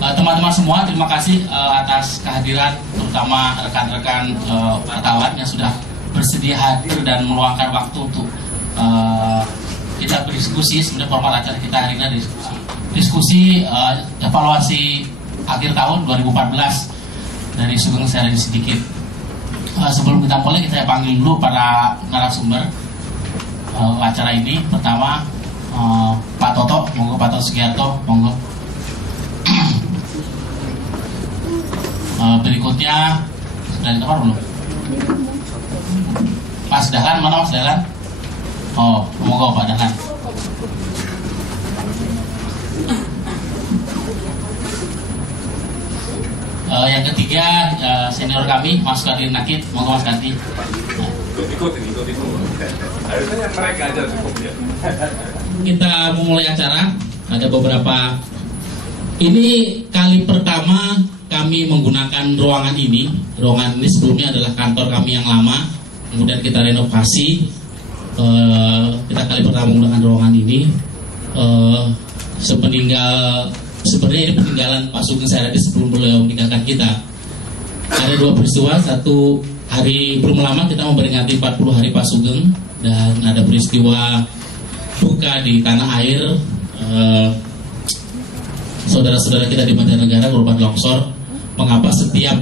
Teman-teman semua, terima kasih atas kehadiran, terutama rekan-rekan wartawan yang sudah bersedia hadir dan meluangkan waktu untuk kita berdiskusi. Sebenarnya format acara kita hari ini diskusi evaluasi akhir tahun 2014 dari Sugeng Sehari Sedikit. Sebelum kita mulai, kita panggil dulu para narasumber acara ini. Pertama, Pak Toto, monggo. Pak Toto Sugiarto, monggo. Berikutnya sudah ditawar belum? Mas Dahlan, mana Mas Dahlan? Oh, monggo Pak Dahlan. Yang ketiga senior kami, Mas Kadir Nakit, monggo Mas Kadir. Ikut. Harusnya mereka aja cukup ya. Kita memulai acara. Ada beberapa. Ini kali pertama kami menggunakan ruangan ini. Ruangan ini sebelumnya adalah kantor kami yang lama. Kemudian kita renovasi. Kita kali pertama menggunakan ruangan ini. Sebenarnya ini peninggalan Pak Sugeng Sehari sebelum beliau meninggalkan kita. Ada dua peristiwa. Satu hari belum lama kita memperingati 40 hari Pak Sugeng, dan ada peristiwa duka di tanah air. Saudara-saudara kita di Banjarnegara korban longsor. Mengapa setiap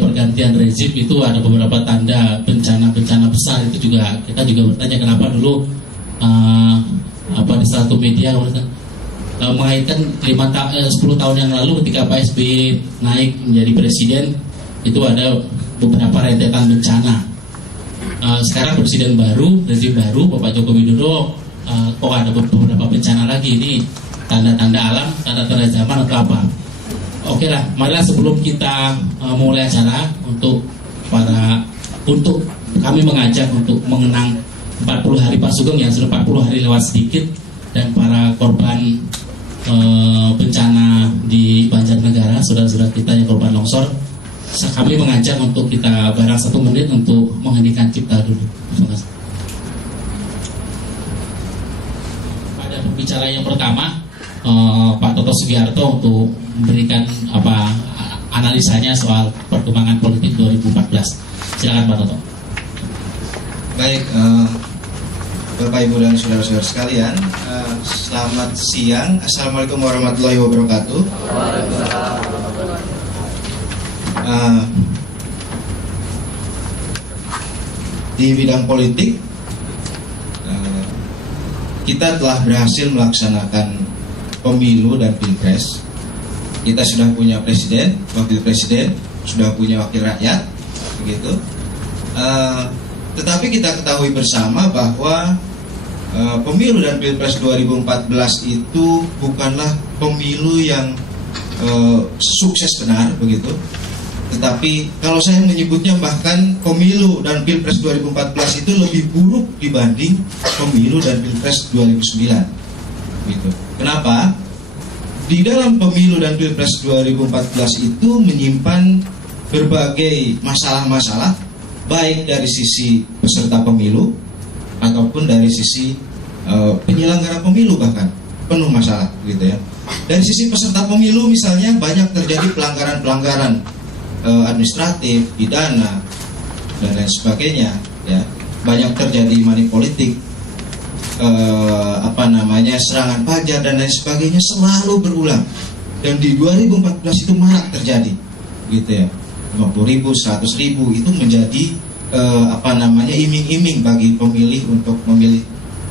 pergantian rezim itu ada beberapa tanda bencana besar. Itu juga kita juga bertanya kenapa dulu di satu media mengaitkan 10 tahun yang lalu ketika Pak SBY naik menjadi presiden itu ada beberapa rentetan bencana. Sekarang presiden baru, rezim baru, Bapak Joko Widodo, kok ada beberapa bencana lagi. Ini tanda-tanda alam, tanda-tanda zaman atau apa? Oke lah, marilah sebelum kita mulai acara untuk kami mengajak untuk mengenang 40 hari Pak Sugeng yang sudah 40 hari lewat sedikit, dan para korban bencana di Banjarnegara, saudara-saudara kita yang korban longsor. Kami mengajak untuk kita barang 1 menit untuk mengheningkan cipta dulu. Terima kasih. Pada pembicara yang pertama, Pak Toto Sugiarto untuk memberikan analisanya soal perkembangan politik 2014. Silakan Pak Toto. Baik, Bapak Ibu dan saudara-saudara sekalian, selamat siang. Assalamualaikum warahmatullahi wabarakatuh. Di bidang politik, kita telah berhasil melaksanakan pemilu dan pilpres. Kita sudah punya presiden, wakil presiden, sudah punya wakil rakyat, begitu. Tetapi kita ketahui bersama bahwa pemilu dan pilpres 2014 itu bukanlah pemilu yang sukses benar, begitu. Tetapi kalau saya menyebutnya bahkan pemilu dan pilpres 2014 itu lebih buruk dibanding pemilu dan pilpres 2009. Gitu. Kenapa? Di dalam pemilu dan pilpres 2014 itu menyimpan berbagai masalah-masalah, baik dari sisi peserta pemilu ataupun dari sisi penyelenggara pemilu, bahkan penuh masalah, gitu ya. Dari sisi peserta pemilu misalnya banyak terjadi pelanggaran-pelanggaran administratif, pidana, dan lain sebagainya, ya. Banyak terjadi money politik, serangan pajak dan lain sebagainya selalu berulang. Dan di 2014 itu marak terjadi, gitu ya. 50.000, 100.000 itu menjadi iming-iming bagi pemilih untuk memilih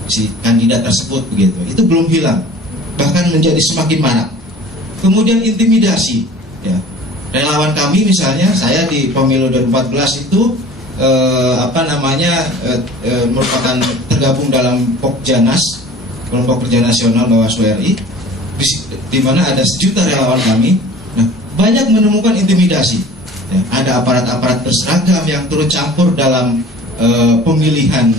si kandidat tersebut, begitu. Itu belum hilang, bahkan menjadi semakin marak. Kemudian intimidasi, ya. Relawan kami misalnya, saya di pemilu 2014 itu merupakan tergabung dalam Pokjanas, kelompok kerja nasional Bawaslu RI, di mana ada 1 juta relawan kami. Nah, banyak menemukan intimidasi. Ya, ada aparat-aparat berseragam yang turut campur dalam pemilihan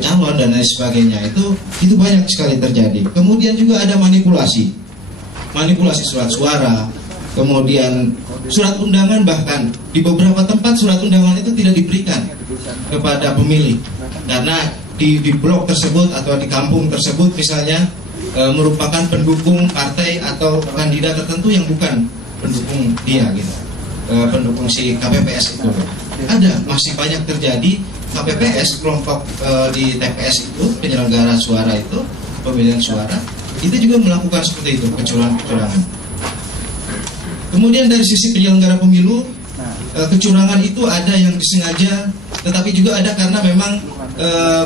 calon dan lain sebagainya. Itu banyak sekali terjadi. Kemudian juga ada manipulasi surat suara. Kemudian surat undangan, bahkan di beberapa tempat surat undangan itu tidak diberikan kepada pemilih karena di blok tersebut atau di kampung tersebut misalnya merupakan pendukung partai atau kandidat tertentu yang bukan pendukung dia gitu, pendukung si KPPS itu. Ada, masih banyak terjadi KPPS, kelompok di TPS itu, penyelenggara suara itu, pemilihan suara, itu juga melakukan seperti itu, kecurangan-kecurangan. Kemudian dari sisi penyelenggara pemilu, kecurangan itu ada yang disengaja, tetapi juga ada karena memang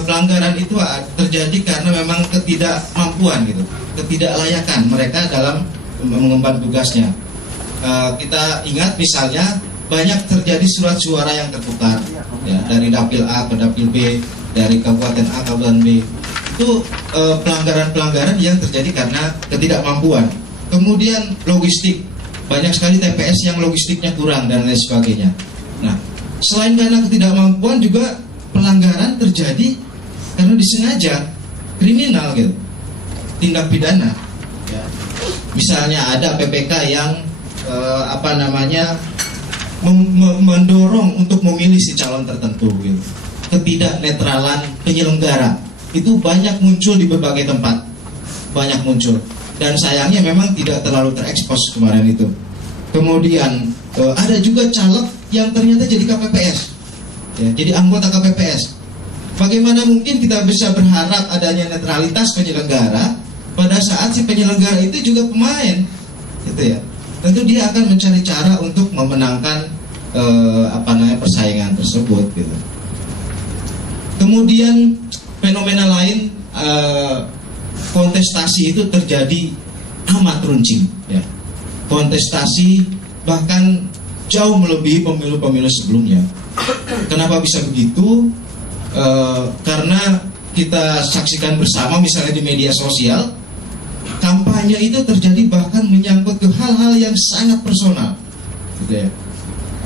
pelanggaran itu terjadi karena memang ketidakmampuan gitu, ketidaklayakan mereka dalam mengemban tugasnya. Kita ingat misalnya banyak terjadi surat suara yang tertukar ya, dari dapil A ke dapil B, dari kabupaten A ke kabupaten B. Itu pelanggaran-pelanggaran yang terjadi karena ketidakmampuan. Kemudian logistik, banyak sekali TPS yang logistiknya kurang dan lain sebagainya. Nah, selain karena ketidakmampuan juga pelanggaran terjadi karena disengaja, kriminal gitu, tindak pidana. Ya. Misalnya ada PPK yang mendorong untuk memilih si calon tertentu gitu. Ketidaknetralan penyelenggara itu banyak muncul di berbagai tempat, banyak muncul, dan sayangnya memang tidak terlalu terekspos kemarin itu. Kemudian ada juga caleg yang ternyata jadi KPPS ya, jadi anggota KPPS. Bagaimana mungkin kita bisa berharap adanya netralitas penyelenggara pada saat si penyelenggara itu juga pemain gitu ya. Tentu dia akan mencari cara untuk memenangkan persaingan tersebut gitu. Kemudian fenomena lain, kontestasi itu terjadi amat runcing ya. Kontestasi bahkan jauh melebihi pemilu-pemilu sebelumnya. Kenapa bisa begitu? Karena kita saksikan bersama misalnya di media sosial, kampanye itu terjadi bahkan menyangkut ke hal-hal yang sangat personal gitu ya.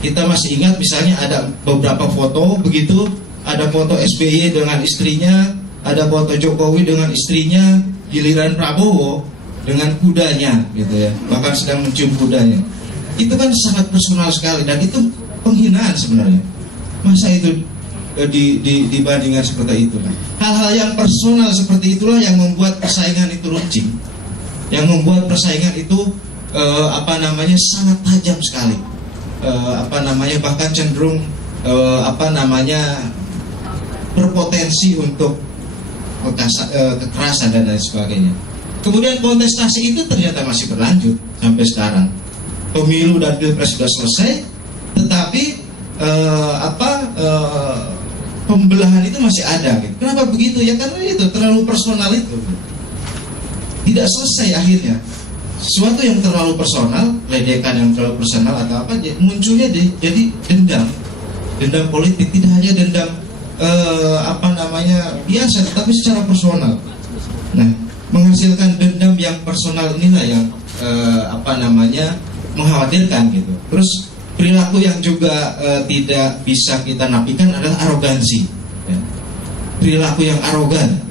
Kita masih ingat misalnya ada beberapa foto begitu, ada foto SBY dengan istrinya, ada foto Jokowi dengan istrinya, giliran Prabowo dengan kudanya gitu ya, bahkan sedang mencium kudanya. Itu kan sangat personal sekali dan itu penghinaan sebenarnya. Masa itu dibandingkan seperti itu kan? Hal-hal yang personal seperti itulah yang membuat persaingan itu runcing, yang membuat persaingan itu sangat tajam sekali, bahkan cenderung berpotensi untuk kekerasan dan lain sebagainya. Kemudian kontestasi itu ternyata masih berlanjut sampai sekarang. Pemilu dan pilpres sudah selesai, tetapi pembelahan itu masih ada gitu. Kenapa begitu? Ya karena itu terlalu personal itu. Tidak selesai akhirnya. Sesuatu yang terlalu personal, ledekan yang terlalu personal atau apa, munculnya jadi dendam politik. Tidak hanya dendam biasa, tetapi secara personal. Nah, menghasilkan dendam yang personal inilah yang mengkhawatirkan gitu. Terus perilaku yang juga tidak bisa kita nafikan adalah arogansi ya. Perilaku yang arogan.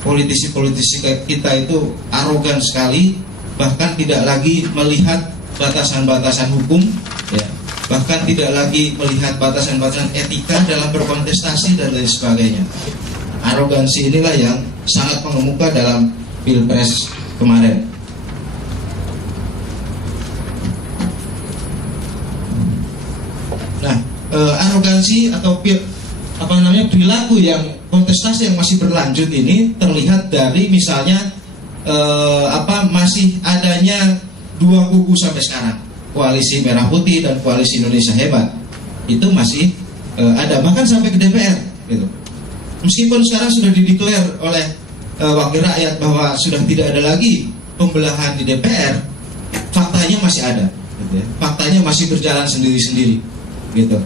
Politisi-politisi kita itu arogan sekali, bahkan tidak lagi melihat batasan-batasan hukum ya. Bahkan tidak lagi melihat batasan-batasan etika dalam berkontestasi dan lain sebagainya. Arogansi inilah yang sangat mengemuka dalam pilpres kemarin. Nah, arogansi atau perilaku yang kontestasi yang masih berlanjut ini terlihat dari misalnya masih adanya dua kubu sampai sekarang, koalisi Merah Putih dan koalisi Indonesia Hebat. Itu masih ada, bahkan sampai ke DPR gitu. Meskipun sekarang sudah dideklar oleh wakil rakyat bahwa sudah tidak ada lagi pembelahan di DPR, faktanya masih ada gitu ya. Faktanya masih berjalan sendiri-sendiri gitu.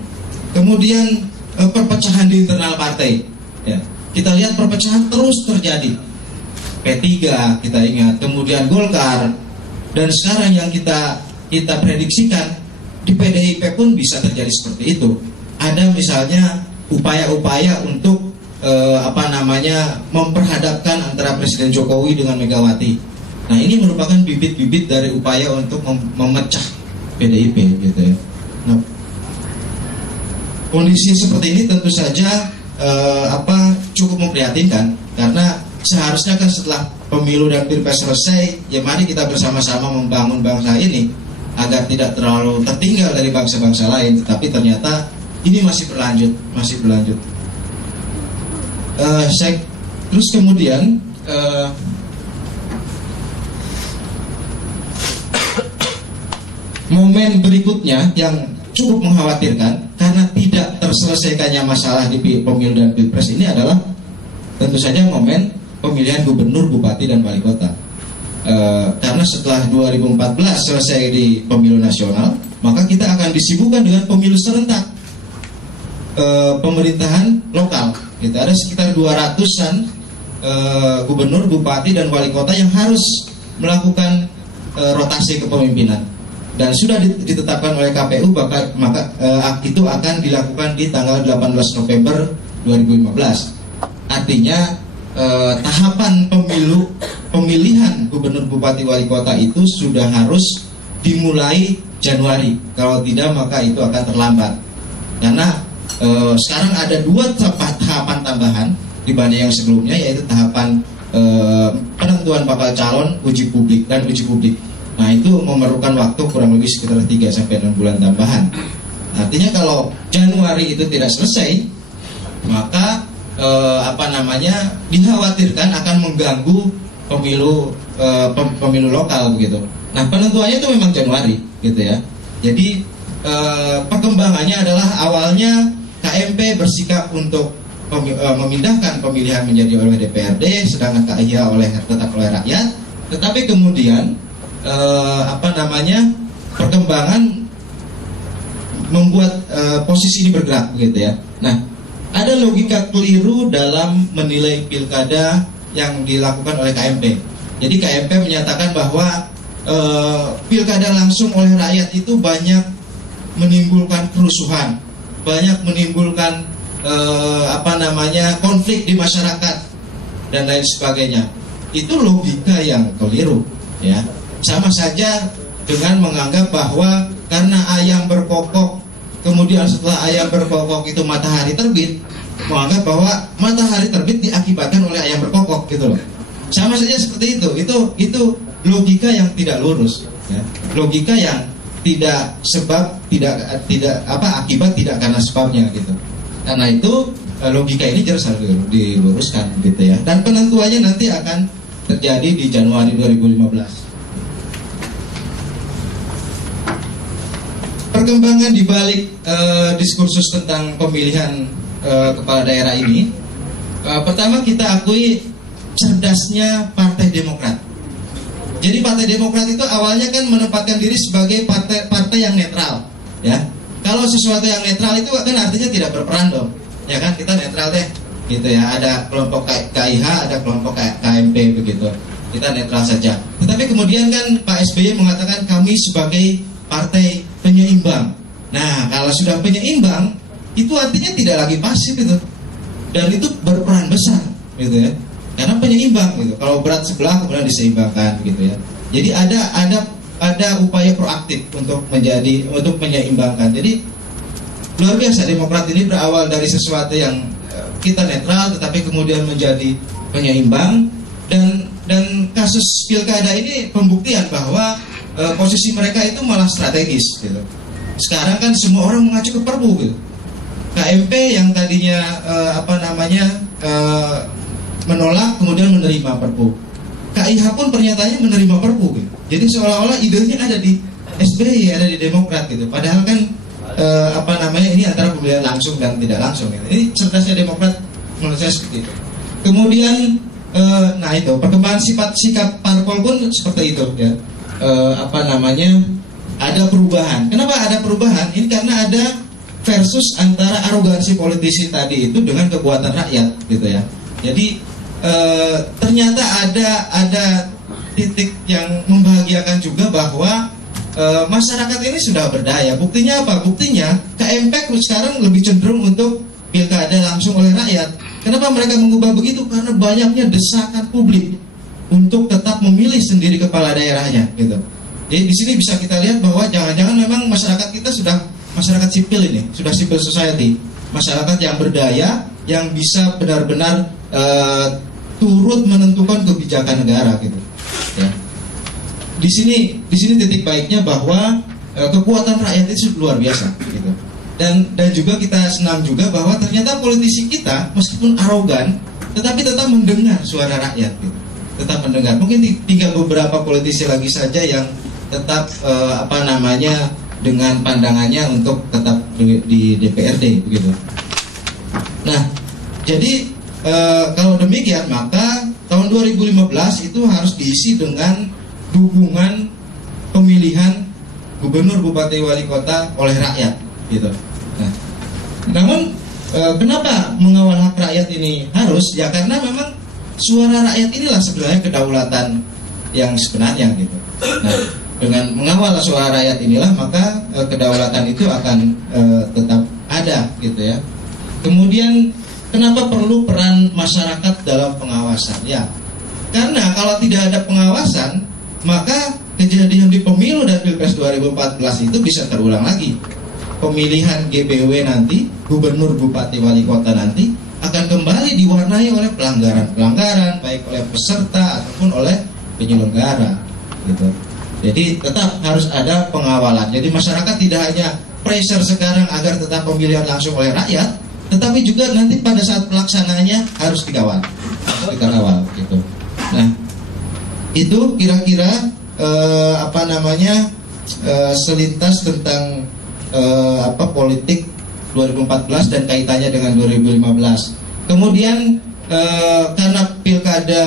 Kemudian perpecahan di internal partai ya. Kita lihat perpecahan terus terjadi. P3 kita ingat, kemudian Golkar, dan sekarang yang kita prediksikan di PDIP pun bisa terjadi seperti itu. Ada misalnya upaya-upaya untuk memperhadapkan antara Presiden Jokowi dengan Megawati. Nah, ini merupakan bibit-bibit dari upaya untuk memecah PDIP gitu ya. Nah, kondisi seperti ini tentu saja cukup memprihatinkan, karena seharusnya kan setelah pemilu dan pilpres selesai, ya mari kita bersama-sama membangun bangsa ini agar tidak terlalu tertinggal dari bangsa-bangsa lain. Tapi ternyata ini masih berlanjut. Terus kemudian momen berikutnya yang cukup mengkhawatirkan karena tidak terselesaikannya masalah di pemilu dan pilpres ini adalah tentu saja momen pemilihan gubernur, bupati, dan wali kota. Karena setelah 2014 selesai di pemilu nasional, maka kita akan disibukkan dengan pemilu serentak pemerintahan lokal. Kita ada sekitar 200-an gubernur, bupati, dan wali kota yang harus melakukan rotasi kepemimpinan. Dan sudah ditetapkan oleh KPU, maka itu akan dilakukan di tanggal 18 November 2015. Artinya tahapan pemilihan gubernur, bupati, wali kota itu sudah harus dimulai Januari. Kalau tidak maka itu akan terlambat. Karena sekarang ada 2 tahapan tambahan dibanding yang sebelumnya, yaitu tahapan penentuan bakal calon, uji publik, dan uji publik. Nah, itu memerlukan waktu kurang lebih sekitar 3-6 bulan tambahan. Artinya kalau Januari itu tidak selesai, maka dikhawatirkan akan mengganggu pemilu lokal begitu. Nah, penentuannya itu memang Januari gitu ya. Jadi perkembangannya adalah awalnya KMP bersikap untuk memindahkan pemilihan menjadi oleh DPRD, sedangkan KIH tetap oleh rakyat. Tetapi kemudian perkembangan membuat posisi ini bergerak begitu ya. Nah, ada logika keliru dalam menilai pilkada yang dilakukan oleh KMP. Jadi KMP menyatakan bahwa pilkada langsung oleh rakyat itu banyak menimbulkan kerusuhan, banyak menimbulkan konflik di masyarakat dan lain sebagainya. Itu logika yang keliru ya. Sama saja dengan menganggap bahwa karena ayam berkokok, kemudian setelah ayam berkokok itu matahari terbit, menganggap bahwa matahari terbit diakibatkan oleh ayam berkokok gitu loh. Sama saja seperti itu. Itu logika yang tidak lurus ya. Logika yang akibat tidak karena sebabnya gitu. Karena itu logika ini harus diluruskan gitu ya. Dan penentuannya nanti akan terjadi di Januari 2015. Perkembangan di balik diskursus tentang pemilihan kepala daerah ini, pertama kita akui cerdasnya Partai Demokrat. Jadi Partai Demokrat itu awalnya kan menempatkan diri sebagai partai yang netral, ya. Kalau sesuatu yang netral itu kan artinya tidak berperan dong, ya kan? Kita netral deh, gitu ya. Ada kelompok KIH, ada kelompok KMP begitu. Kita netral saja. Tetapi kemudian kan Pak SBY mengatakan kami sebagai partai penyeimbang. Nah, kalau sudah penyeimbang, itu artinya tidak lagi pasif itu, dan itu berperan besar, gitu ya. Karena penyeimbang, gitu. Kalau berat sebelah kemudian diseimbangkan, gitu ya. Jadi ada upaya proaktif untuk menyeimbangkan. Jadi luar biasa Demokrat ini berawal dari sesuatu yang kita netral, tetapi kemudian menjadi penyeimbang, dan kasus pilkada ini pembuktian bahwa posisi mereka itu malah strategis gitu. Sekarang kan semua orang mengacu ke Perpu gitu. KMP yang tadinya menolak kemudian menerima Perpu. KIH pun pernyataannya menerima Perpu gitu. Jadi seolah-olah idenya ada di SBY, ada di Demokrat gitu. Padahal kan ini antara pemilihan langsung dan tidak langsung gitu. Ini cerdasnya Demokrat menurut saya seperti itu. Kemudian itu perkembangan sikap parpol pun seperti itu ya. Ada perubahan. Kenapa ada perubahan? Ini karena ada versus antara arogansi politisi tadi itu dengan kekuatan rakyat gitu ya. Jadi ternyata ada titik yang membahagiakan juga bahwa masyarakat ini sudah berdaya. Buktinya apa? Buktinya KMP sekarang lebih cenderung untuk pilkada langsung oleh rakyat. Kenapa mereka mengubah begitu? Karena banyaknya desakan publik untuk tetap memilih sendiri kepala daerahnya gitu. Jadi di sini bisa kita lihat bahwa jangan-jangan memang masyarakat kita sudah masyarakat sipil ini, sudah civil society, masyarakat yang berdaya, yang bisa benar-benar turut menentukan kebijakan negara gitu. Ya. Di sini titik baiknya bahwa kekuatan rakyat itu luar biasa gitu. Dan juga kita senang juga bahwa ternyata politisi kita meskipun arogan tetapi tetap mendengar suara rakyat gitu. Tetap mendengar. Mungkin tinggal beberapa politisi lagi saja yang tetap dengan pandangannya untuk tetap di DPRD begitu. Nah, jadi kalau demikian maka tahun 2015 itu harus diisi dengan dukungan pemilihan gubernur, bupati, wali kota oleh rakyat gitu. Nah, namun kenapa mengawal hak rakyat ini harus? Ya karena memang suara rakyat inilah sebenarnya kedaulatan yang sebenarnya gitu. Nah, dengan mengawal suara rakyat inilah maka kedaulatan itu akan tetap ada gitu ya. Kemudian kenapa perlu peran masyarakat dalam pengawasan? Ya, karena kalau tidak ada pengawasan maka kejadian di pemilu dan Pilpres 2014 itu bisa terulang lagi. Pemilihan GBW nanti, gubernur, bupati, wali kota nanti akan kembali diwarnai oleh pelanggaran baik oleh peserta ataupun oleh penyelenggara gitu. Jadi tetap harus ada pengawalan. Jadi masyarakat tidak hanya pressure sekarang agar tetap pemilihan langsung oleh rakyat, tetapi juga nanti pada saat pelaksananya harus dikawal, gitu. Nah, itu kira-kira selintas tentang politik 2014 dan kaitannya dengan 2015. Kemudian karena pilkada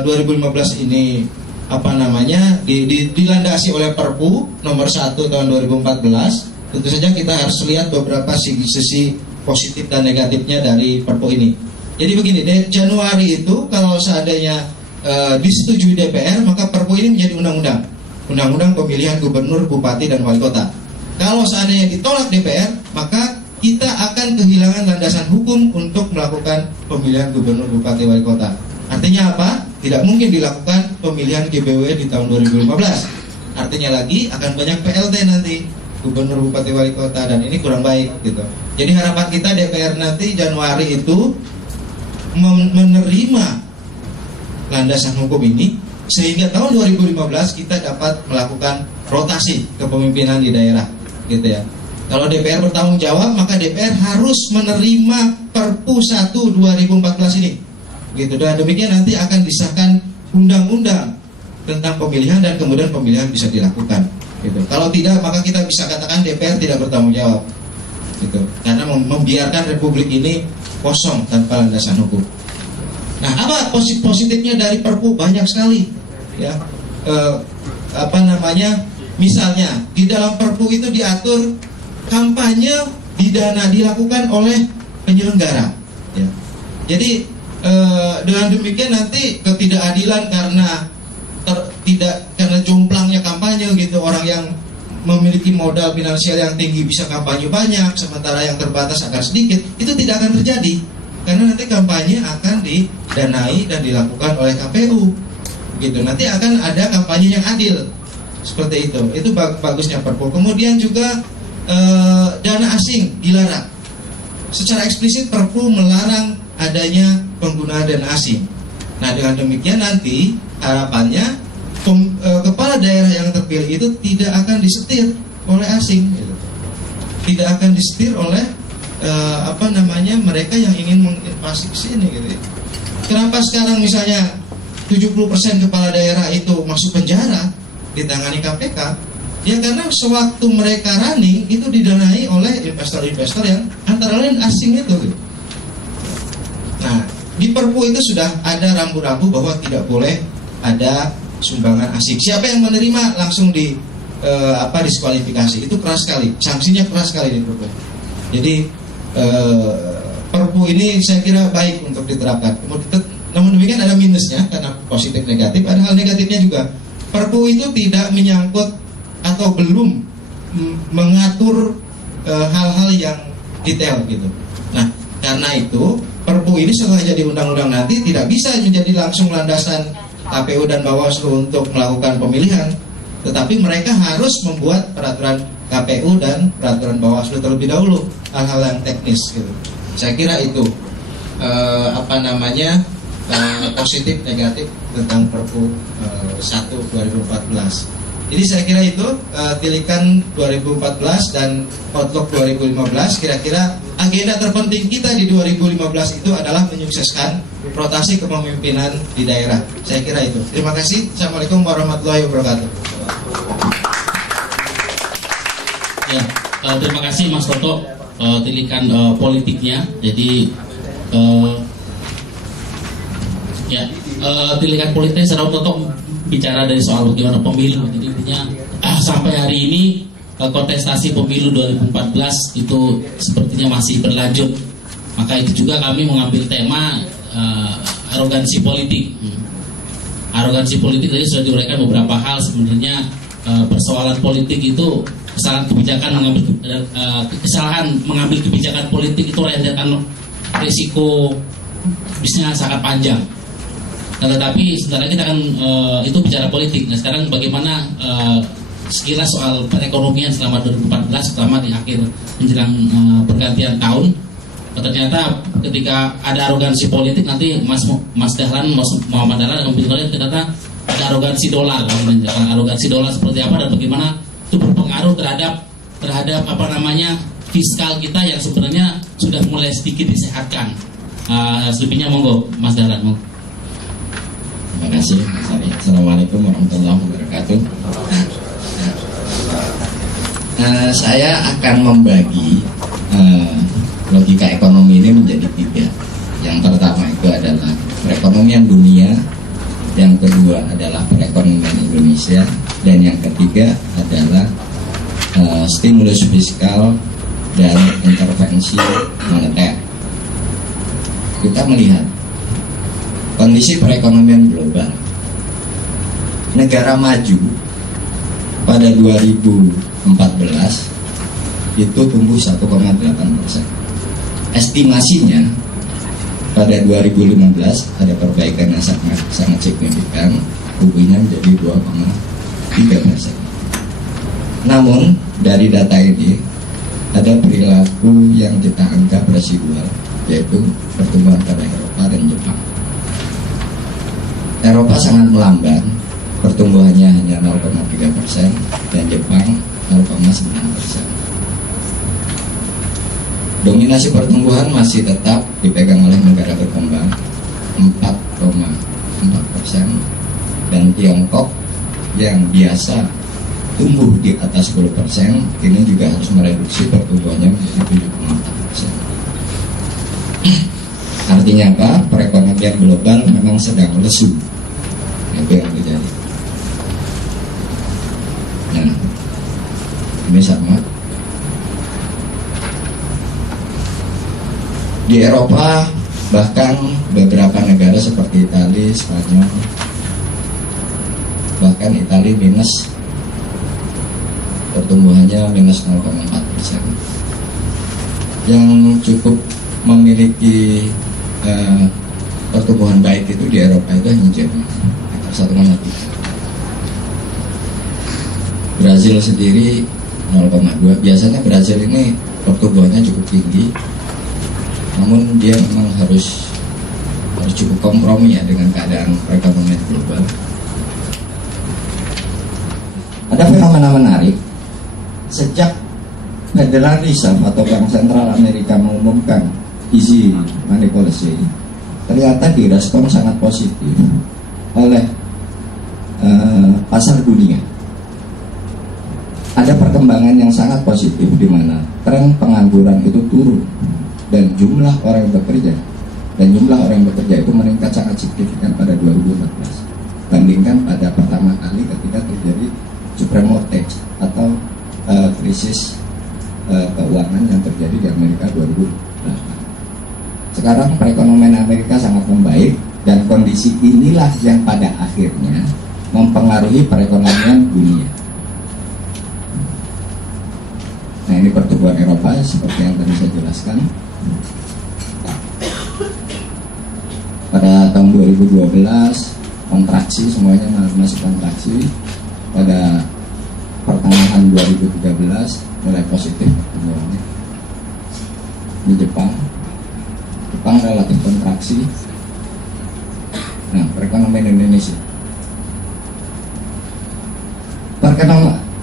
2015 ini dilandasi oleh Perpu nomor 1 tahun 2014, tentu saja kita harus lihat beberapa sisi positif dan negatifnya dari Perpu ini. Jadi begini, Januari itu kalau seandainya disetujui DPR, maka Perpu ini menjadi undang-undang pemilihan gubernur, bupati, dan wali kota. Kalau seandainya ditolak DPR, maka kita akan kehilangan landasan hukum untuk melakukan pemilihan gubernur, bupati, wali kota. Artinya apa? Tidak mungkin dilakukan pemilihan GBW di tahun 2015. Artinya lagi akan banyak PLT nanti, gubernur, bupati, wali kota, dan ini kurang baik gitu. Jadi harapan kita DPR nanti Januari itu menerima landasan hukum ini sehingga tahun 2015 kita dapat melakukan rotasi kepemimpinan di daerah gitu ya. Kalau DPR bertanggung jawab, maka DPR harus menerima Perpu 1 2014 ini gitu. Dan demikian nanti akan disahkan undang-undang tentang pemilihan dan kemudian pemilihan bisa dilakukan gitu. Kalau tidak, maka kita bisa katakan DPR tidak bertanggung jawab gitu. Karena membiarkan republik ini kosong tanpa landasan hukum. Nah, apa positifnya dari Perpu? Banyak sekali ya. Misalnya di dalam Perpu itu diatur kampanye dilakukan oleh penyelenggara ya. Jadi dengan demikian nanti ketidakadilan karena jomplangnya kampanye gitu, orang yang memiliki modal finansial yang tinggi bisa kampanye banyak, sementara yang terbatas akan sedikit, itu tidak akan terjadi karena nanti kampanye akan didanai dan dilakukan oleh KPU gitu. Nanti akan ada kampanye yang adil seperti itu. Itu bagusnya Perpu. Kemudian juga dana asing dilarang. Secara eksplisit Perpu melarang adanya penggunaan dana asing. Nah, dengan demikian nanti harapannya kepala daerah yang terpilih itu tidak akan disetir oleh asing gitu. Tidak akan disetir oleh mereka yang ingin menginvasi ke sini gitu. Kenapa sekarang misalnya 70% kepala daerah itu masuk penjara, ditangani KPK? Ya karena sewaktu mereka running itu didanai oleh investor-investor yang antara lain asing itu gitu. Nah, di Perpu itu sudah ada rambu-rambu bahwa tidak boleh ada sumbangan asing. Siapa yang menerima langsung diskualifikasi. Itu keras sekali, sanksinya keras sekali di Perpu. Jadi Perpu ini saya kira baik untuk diterapkan. Namun demikian ada minusnya karena positif negatif. Ada hal negatifnya juga. Perpu itu tidak menyangkut atau belum mengatur hal-hal yang detail gitu. Nah, karena itu Perpu ini setelah jadi undang-undang nanti tidak bisa menjadi langsung landasan KPU dan Bawaslu untuk melakukan pemilihan, tetapi mereka harus membuat peraturan KPU dan peraturan Bawaslu terlebih dahulu, hal-hal yang teknis gitu. Saya kira itu positif negatif tentang Perpu 1/2014. Jadi saya kira itu tilikan 2014 dan outlook 2015. Kira-kira agenda terpenting kita di 2015 itu adalah menyukseskan rotasi kepemimpinan di daerah. Saya kira itu. Terima kasih. Assalamualaikum warahmatullahi wabarakatuh. Ya, terima kasih Mas Toto, tilikan politiknya. Jadi tilikan politiknya secara Toto bicara dari soal bagaimana pemilu. Jadi intinya sampai hari ini kontestasi pemilu 2014 itu sepertinya masih berlanjut. Maka itu juga kami mengambil tema arogansi politik. Arogansi politik tadi sudah diuraikan beberapa hal. Sebenarnya persoalan politik itu kesalahan mengambil kebijakan politik itu rentetan risiko bisnya sangat panjang. Nah, tetapi sebenarnya kita akan itu bicara politik. Nah, sekarang bagaimana sekilas soal perekonomian selama 2014, terutama di akhir menjelang pergantian tahun. Ternyata ketika ada arogansi politik, nanti Mas Dahlan, Mas Muhammad Dahlan akan bicara ternyata ada arogansi dolar. Arogansi dolar seperti apa dan bagaimana itu berpengaruh terhadap apa namanya fiskal kita yang sebenarnya sudah mulai sedikit disehatkan. Selebihnya monggo Mas Dahlan. Terima kasih Mas Ari. Assalamualaikum warahmatullahi wabarakatuh. Saya akan membagi logika ekonomi ini menjadi 3. Yang pertama itu adalah perekonomian dunia, yang kedua adalah perekonomian Indonesia, dan yang ketiga adalah stimulus fiskal dan intervensi moneter. Kita melihat kondisi perekonomian global. Negara maju pada 2014 itu tumbuh 1,8%. Estimasinya pada 2015 ada perbaikan yang sangat signifikan, tumbuhnya menjadi 2,3%. Namun dari data ini ada perilaku yang kita anggap residual, yaitu pertumbuhan pada Eropa dan Jepang. Eropa sangat melambat, pertumbuhannya hanya 0,3%, dan Jepang 0,9%. Dominasi pertumbuhan masih tetap dipegang oleh negara berkembang 4,4%, dan Tiongkok yang biasa tumbuh di atas 10% kini juga harus mereduksi pertumbuhannya menjadi 7,4%. Artinya apa? Perekonomian global memang sedang lesu. Itu yang terjadi. Nah, ini sama. Di Eropa, bahkan beberapa negara seperti Italia, Spanyol, bahkan Italia minus, pertumbuhannya minus 0,4%. Yang cukup memiliki pertumbuhan baik itu di Eropa itu hanya Jerman, 1,3. Brazil sendiri 0,2. Biasanya Brazil ini pertumbuhannya cukup tinggi, namun dia memang harus cukup kompromi ya dengan keadaan perekonomian global. Ada fenomena menarik. Sejak Federal Reserve atau Bank Sentral Amerika mengumumkan easy money policy, ternyata direspon sangat positif oleh pasar dunia. Ada perkembangan yang sangat positif di mana tren pengangguran itu turun dan jumlah orang yang bekerja itu meningkat sangat signifikan pada 2014 bandingkan pada pertama kali ketika terjadi supreme mortgage atau krisis keuangan yang terjadi di Amerika 2008. Sekarang perekonomian Amerika sangat membaik dan kondisi inilah yang pada akhirnya mempengaruhi perekonomian dunia. Nah, ini pertumbuhan Eropa seperti yang tadi saya jelaskan. Pada tahun 2012 kontraksi, semuanya masih kontraksi. Pada pertengahan 2013 mulai positif pertumbuhannya. Di Jepang relatif kontraksi Nah, perekonomian Indonesia.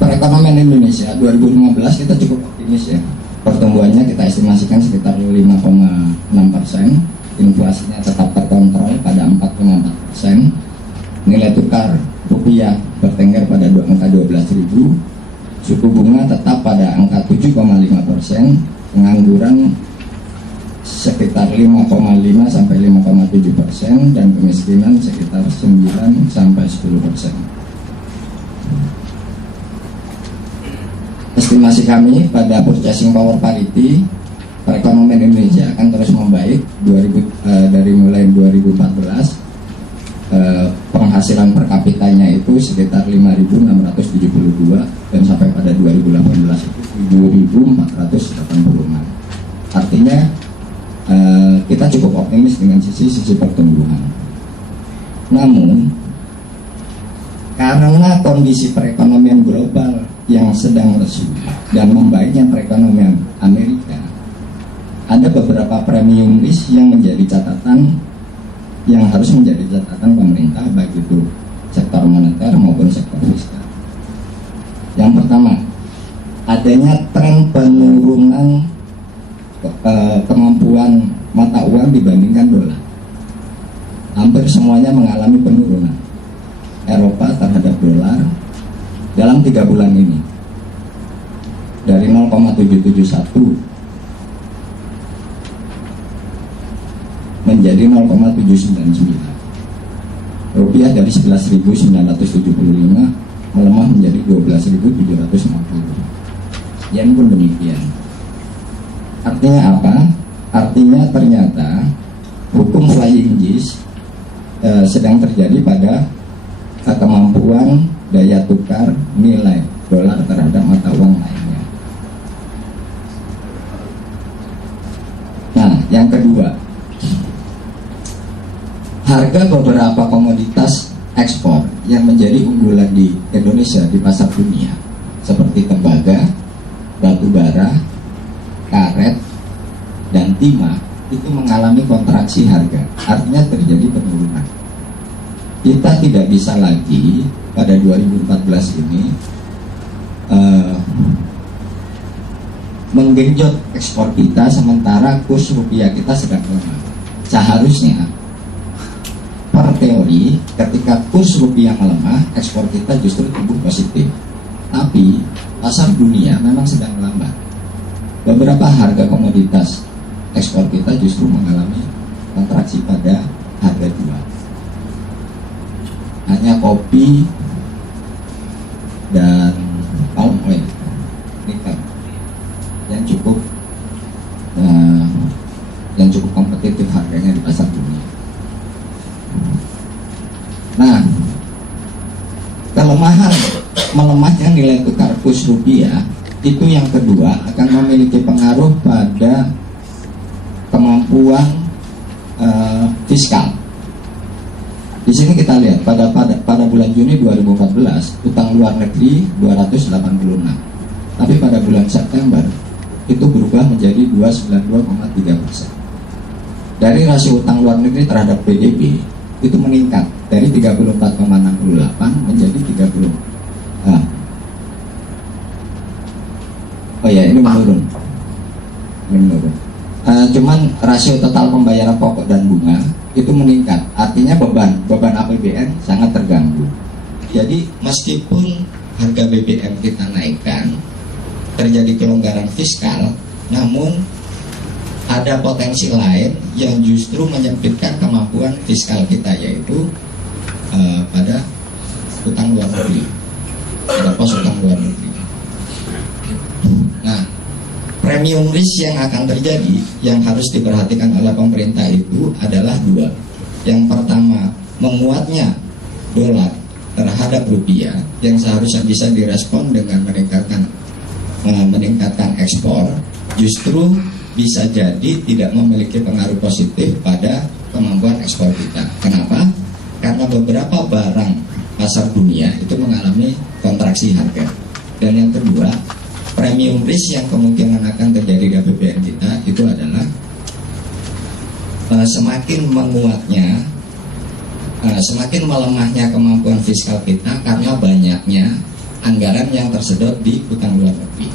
Perekonomian Indonesia 2015 kita cukup optimis ya. Pertumbuhannya kita estimasikan sekitar 5,6%, inflasinya tetap terkontrol pada 4,4%, nilai tukar rupiah bertengger pada angka 12.000, suku bunga tetap pada angka 7,5%, pengangguran sekitar 5,5 sampai 5,7%, dan kemiskinan sekitar 9 sampai 10%. Estimasi kami pada purchasing power parity, perekonomian Indonesia akan terus membaik dari mulai 2014. Penghasilan per kapitanya itu sekitar 5.672 dan sampai pada 2018 itu 7.486. Artinya kita cukup optimis dengan sisi pertumbuhan. Namun karena kondisi perekonomian global yang sedang lesu dan membaiknya perekonomian Amerika, ada beberapa premium risk yang menjadi catatan, yang harus menjadi catatan pemerintah, baik itu sektor moneter maupun sektor fiskal. Yang pertama, adanya tren penurunan kemampuan mata uang dibandingkan dolar. Hampir semuanya mengalami penurunan. Eropa terhadap dolar dalam 3 bulan ini dari 0,771 menjadi 0,799. Rupiah dari 11.975 melemah menjadi 12.750. Yen pun demikian. Artinya apa? Artinya ternyata hukum flying G's sedang terjadi pada kemampuan daya tukar nilai dolar terhadap mata uang lainnya. Nah, yang kedua, harga beberapa komoditas ekspor yang menjadi unggulan di Indonesia di pasar dunia seperti tembaga, batu bara, karet, dan timah itu mengalami kontraksi harga. Artinya terjadi penurunan. Kita tidak bisa lagi pada 2014 ini menggenjot ekspor kita sementara kurs rupiah kita sedang lemah. Seharusnya per teori ketika kurs rupiah melemah, ekspor kita justru tumbuh positif. Tapi pasar dunia memang sedang melambat. Beberapa harga komoditas ekspor kita justru mengalami kontraksi pada harga jual. Hanya kopi dan palm oil, nikel yang cukup kompetitif harganya di pasar dunia. Nah, melemahnya nilai tukar kurs rupiah itu yang kedua akan memiliki pengaruh pada kemampuan fiskal. Di sini kita lihat pada bulan Juni 2014 utang luar negeri 286, tapi pada bulan September itu berubah menjadi 292,3%. Dari rasio utang luar negeri terhadap PDB itu meningkat dari 34,68 menjadi 30. Ini menurun. Cuman rasio total pembayaran pokok dan bunga itu meningkat, artinya beban APBN sangat terganggu. Jadi meskipun harga BBM kita naikkan, terjadi kelonggaran fiskal, namun ada potensi lain yang justru menyempitkan kemampuan fiskal kita, yaitu pada utang luar negeri, pada pos utang luar negeri. Nah, premium risk yang akan terjadi yang harus diperhatikan oleh pemerintah itu adalah dua. Yang pertama, menguatnya dolar terhadap rupiah yang seharusnya bisa direspon dengan meningkatkan ekspor, justru bisa jadi tidak memiliki pengaruh positif pada kemampuan ekspor kita. Kenapa? Karena beberapa barang pasar dunia itu mengalami kontraksi harga. Dan yang kedua, premium risk yang kemungkinan akan terjadi di APBN kita itu adalah semakin menguatnya semakin melemahnya kemampuan fiskal kita karena banyaknya anggaran yang tersedot di utang luar negeri.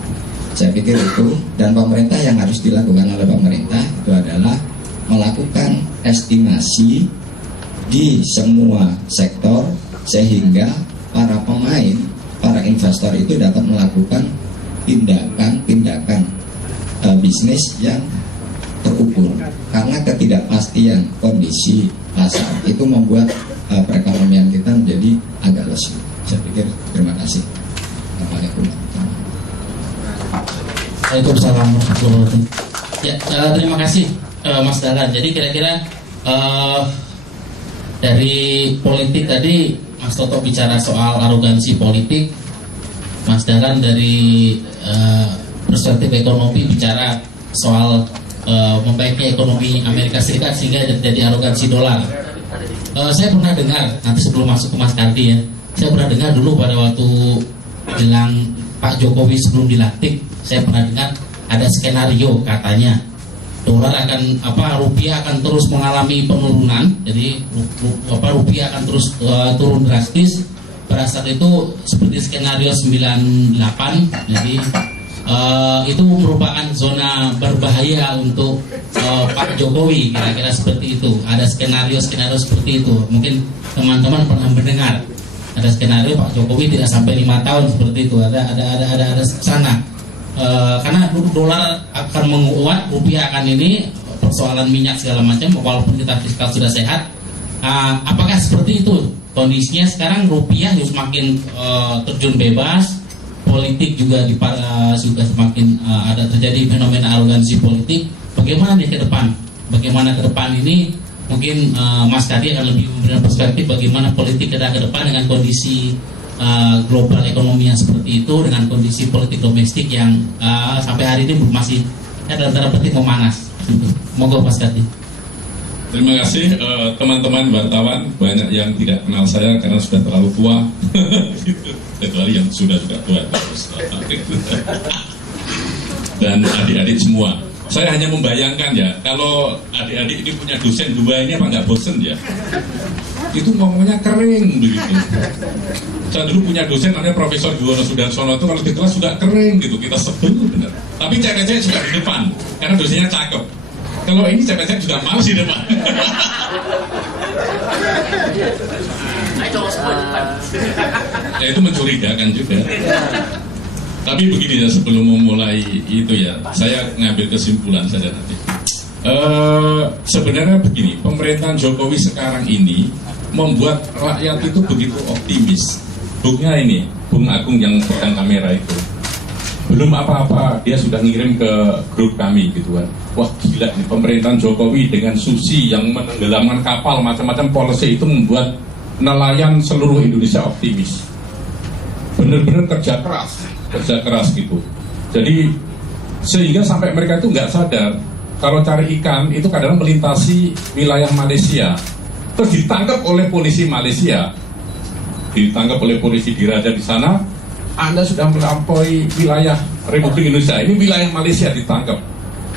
Saya pikir itu, dan pemerintah yang harus dilakukan oleh pemerintah itu adalah melakukan estimasi di semua sektor sehingga para pemain, para investor itu dapat melakukan tindakan bisnis yang terukur. Karena ketidakpastian kondisi pasar itu membuat perekonomian kita menjadi agak lesu. Saya pikir terima kasih. Waalaikumsalam warahmatullahi wabarakatuh. Ya, terima kasih Mas Dahlan. Jadi kira-kira dari politik tadi Mas Toto bicara soal arogansi politik, Mas Dahlan dari perspektif ekonomi bicara soal membaiknya ekonomi Amerika Serikat sehingga jadi arogansi dolar. Saya pernah dengar, nanti sebelum masuk ke Mas Kardi ya, saya pernah dengar dulu pada waktu jelang Pak Jokowi sebelum dilantik, saya pernah dengar ada skenario katanya dolar akan rupiah akan terus mengalami penurunan, jadi rupiah akan terus turun drastis. Pada saat itu seperti skenario 98, jadi itu merupakan zona berbahaya untuk Pak Jokowi, kira-kira seperti itu. Ada skenario seperti itu. Mungkin teman-teman pernah mendengar ada skenario Pak Jokowi tidak sampai 5 tahun seperti itu. Ada sana. Karena dolar akan menguat, rupiah akan ini, persoalan minyak segala macam, walaupun kita fiskal sudah sehat. Apakah seperti itu kondisinya sekarang? Rupiah semakin terjun bebas, politik juga semakin ada terjadi fenomena arogansi politik. Bagaimana nih ke depan? Bagaimana ke depan ini? Mungkin Mas Kardi akan lebih memberikan perspektif bagaimana politik kita ke depan dengan kondisi global ekonomi yang seperti itu, dengan kondisi politik domestik yang sampai hari ini masih dalam tanda petik memanas. Monggo Mas Kardi. Terima kasih teman-teman wartawan, banyak yang tidak kenal saya karena sudah terlalu tua, kecuali yang sudah tua dan adik-adik semua. Saya hanya membayangkan ya, kalau adik-adik ini punya dosen dua ini apa nggak bosen ya? Itu ngomongnya kering begitu. Saya dulu punya dosen namanya Profesor Juwono Sudarsono, itu kalau di kelas sudah kering gitu, kita sebel benar. Tapi cewek-cewek juga di depan, karena dosennya cakep. Kalau ini cewek-cewek juga males di depan. Ya itu mencurigakan juga. Tapi begini ya, sebelum memulai itu ya, saya ngambil kesimpulan saja nanti. Sebenarnya begini, pemerintahan Jokowi sekarang ini membuat rakyat itu begitu optimis. Buknya ini, Bung Agung yang pegang kamera itu, belum apa-apa dia sudah ngirim ke grup kami gitu kan. Wah gila nih pemerintahan Jokowi dengan Susi yang menenggelamkan kapal, macam-macam policy itu membuat nelayan seluruh Indonesia optimis. Bener-bener kerja keras gitu. Jadi sehingga sampai mereka itu nggak sadar kalau cari ikan itu kadang melintasi wilayah Malaysia, terus ditangkap oleh polisi Malaysia, ditangkap oleh polisi Diraja di sana. Anda sudah melampaui wilayah Republik Indonesia, ini wilayah Malaysia, ditangkap.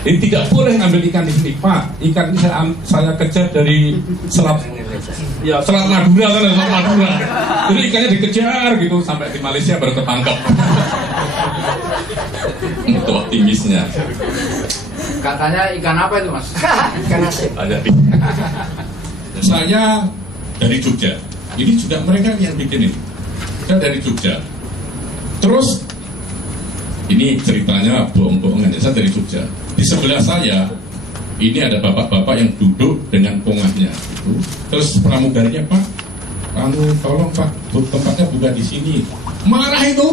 Ini tidak boleh ngambil ikan di sini, Pak. Ikan ini saya kejar dari Selat Madura kan, Selat Madura. Jadi ikannya dikejar gitu sampai di Malaysia baru ketangkap. Itu optimisnya. Katanya ikan apa itu Mas? Ikan asin. Saya dari Jogja. Ini juga mereka yang bikin ini. Saya dari Jogja. Terus ini ceritanya bohong-bohongan ya, saya dari Jogja. Di sebelah saya ini ada bapak-bapak yang duduk dengan pongahnya gitu. Terus pramugarinya, Pak, tolong Pak, tempatnya buka di sini. Marah itu,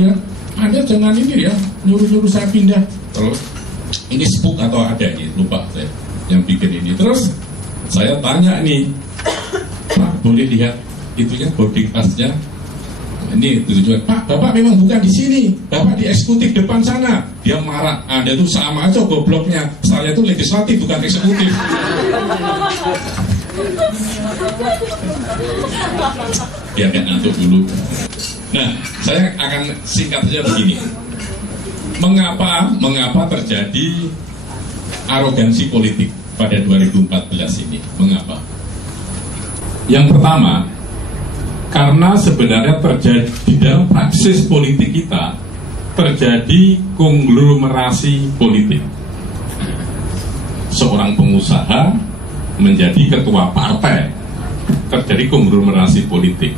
ya, Anda jangan ini ya, nyuruh-nyuruh saya pindah. Terus ini spook atau ada ini, lupa saya yang bikin ini. Terus saya tanya nih, Pak, boleh lihat itunya, boarding pass-nya? Ini tujuan, Pak, Bapak memang bukan di sini, Bapak di eksekutif depan sana. Dia marah, Anda itu sama aja gobloknya. Saya itu legislatif bukan eksekutif. Biar nggak ngantuk dulu. Nah, saya akan singkat saja begini. Mengapa terjadi arogansi politik pada 2014 ini? Mengapa? Yang pertama, karena sebenarnya terjadi di dalam praksis politik kita terjadi konglomerasi politik. Seorang pengusaha menjadi ketua partai, terjadi konglomerasi politik.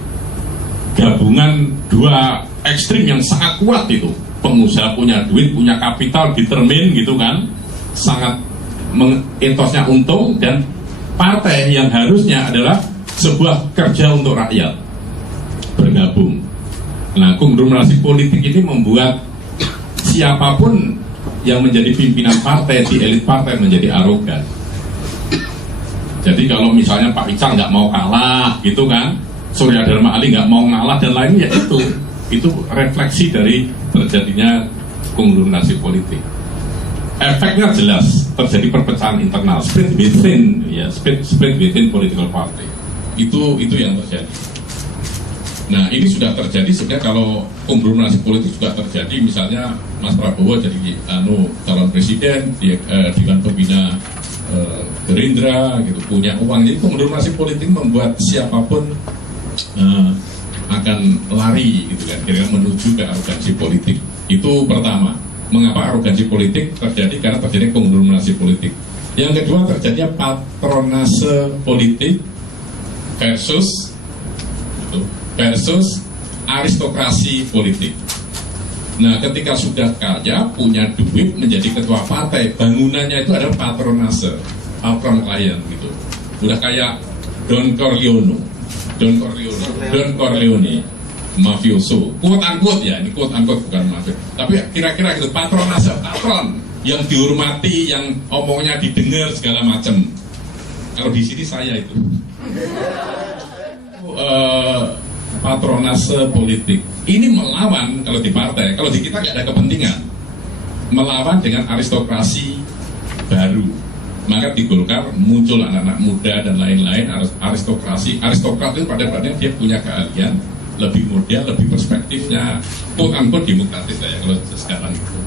Gabungan dua ekstrim yang sangat kuat itu. Pengusaha punya duit, punya kapital, determin gitu kan, sangat etosnya untung, dan partai yang harusnya adalah sebuah kerja untuk rakyat bergabung. Nah, konglomerasi politik ini membuat siapapun yang menjadi pimpinan partai di elit partai menjadi arogan. Jadi kalau misalnya Pak Ical nggak mau kalah gitu kan, Surya Dharma Ali nggak mau ngalah dan lainnya, ya itu refleksi dari terjadinya konglomerasi politik. Efeknya jelas, terjadi perpecahan internal, split within political party. Itu yang terjadi. Nah, ini sudah terjadi sebenarnya. Kalau konglomerasi politik juga terjadi, misalnya Mas Prabowo jadi calon presiden, dengan pembina Gerindra gitu, punya uang. Jadi konglomerasi politik membuat siapapun akan lari gitu kan, kira-kira menuju ke arogansi politik. Itu pertama. Mengapa arogansi politik terjadi? Karena terjadi konglomerasi politik. Yang kedua, terjadinya patronase politik versus aristokrasi politik. Nah, ketika sudah kaya, punya duit, menjadi ketua partai, bangunannya itu adalah patronase, patron klien gitu. Udah kayak Don Corleone, mafioso, quote unquote ya, ini quote unquote bukan mafia, tapi kira-kira gitu, patronase, patron yang dihormati, yang omongnya didengar segala macam. Kalau di sini saya itu patronase politik ini melawan, kalau di partai, kalau di kita nggak ada kepentingan, melawan dengan aristokrasi baru. Maka di Golkar muncul anak-anak muda dan lain-lain, aristokrat itu pada dia punya keahlian, lebih modern, lebih perspektifnya, quote unquote demokratis lah ya kalau sekarang itu.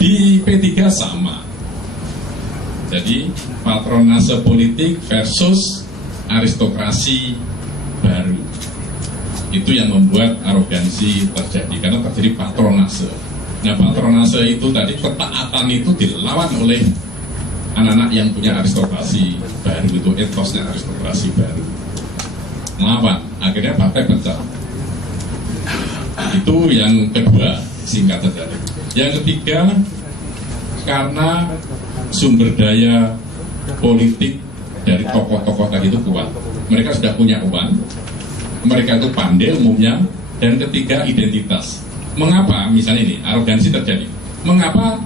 Di P3 sama. Jadi patronase politik versus aristokrasi baru. Itu yang membuat arogansi terjadi, karena terjadi patronase. Nah, patronase itu tadi, ketaatan itu dilawan oleh anak-anak yang punya aristokrasi baru, itu etosnya aristokrasi baru. Melawan, akhirnya partai pecah. Itu yang kedua, singkat saja. Yang ketiga, karena sumber daya politik dari tokoh-tokoh tadi itu kuat. Mereka sudah punya uang, mereka itu pandai umumnya. Dan ketiga, identitas. Mengapa misalnya ini arogansi terjadi? Mengapa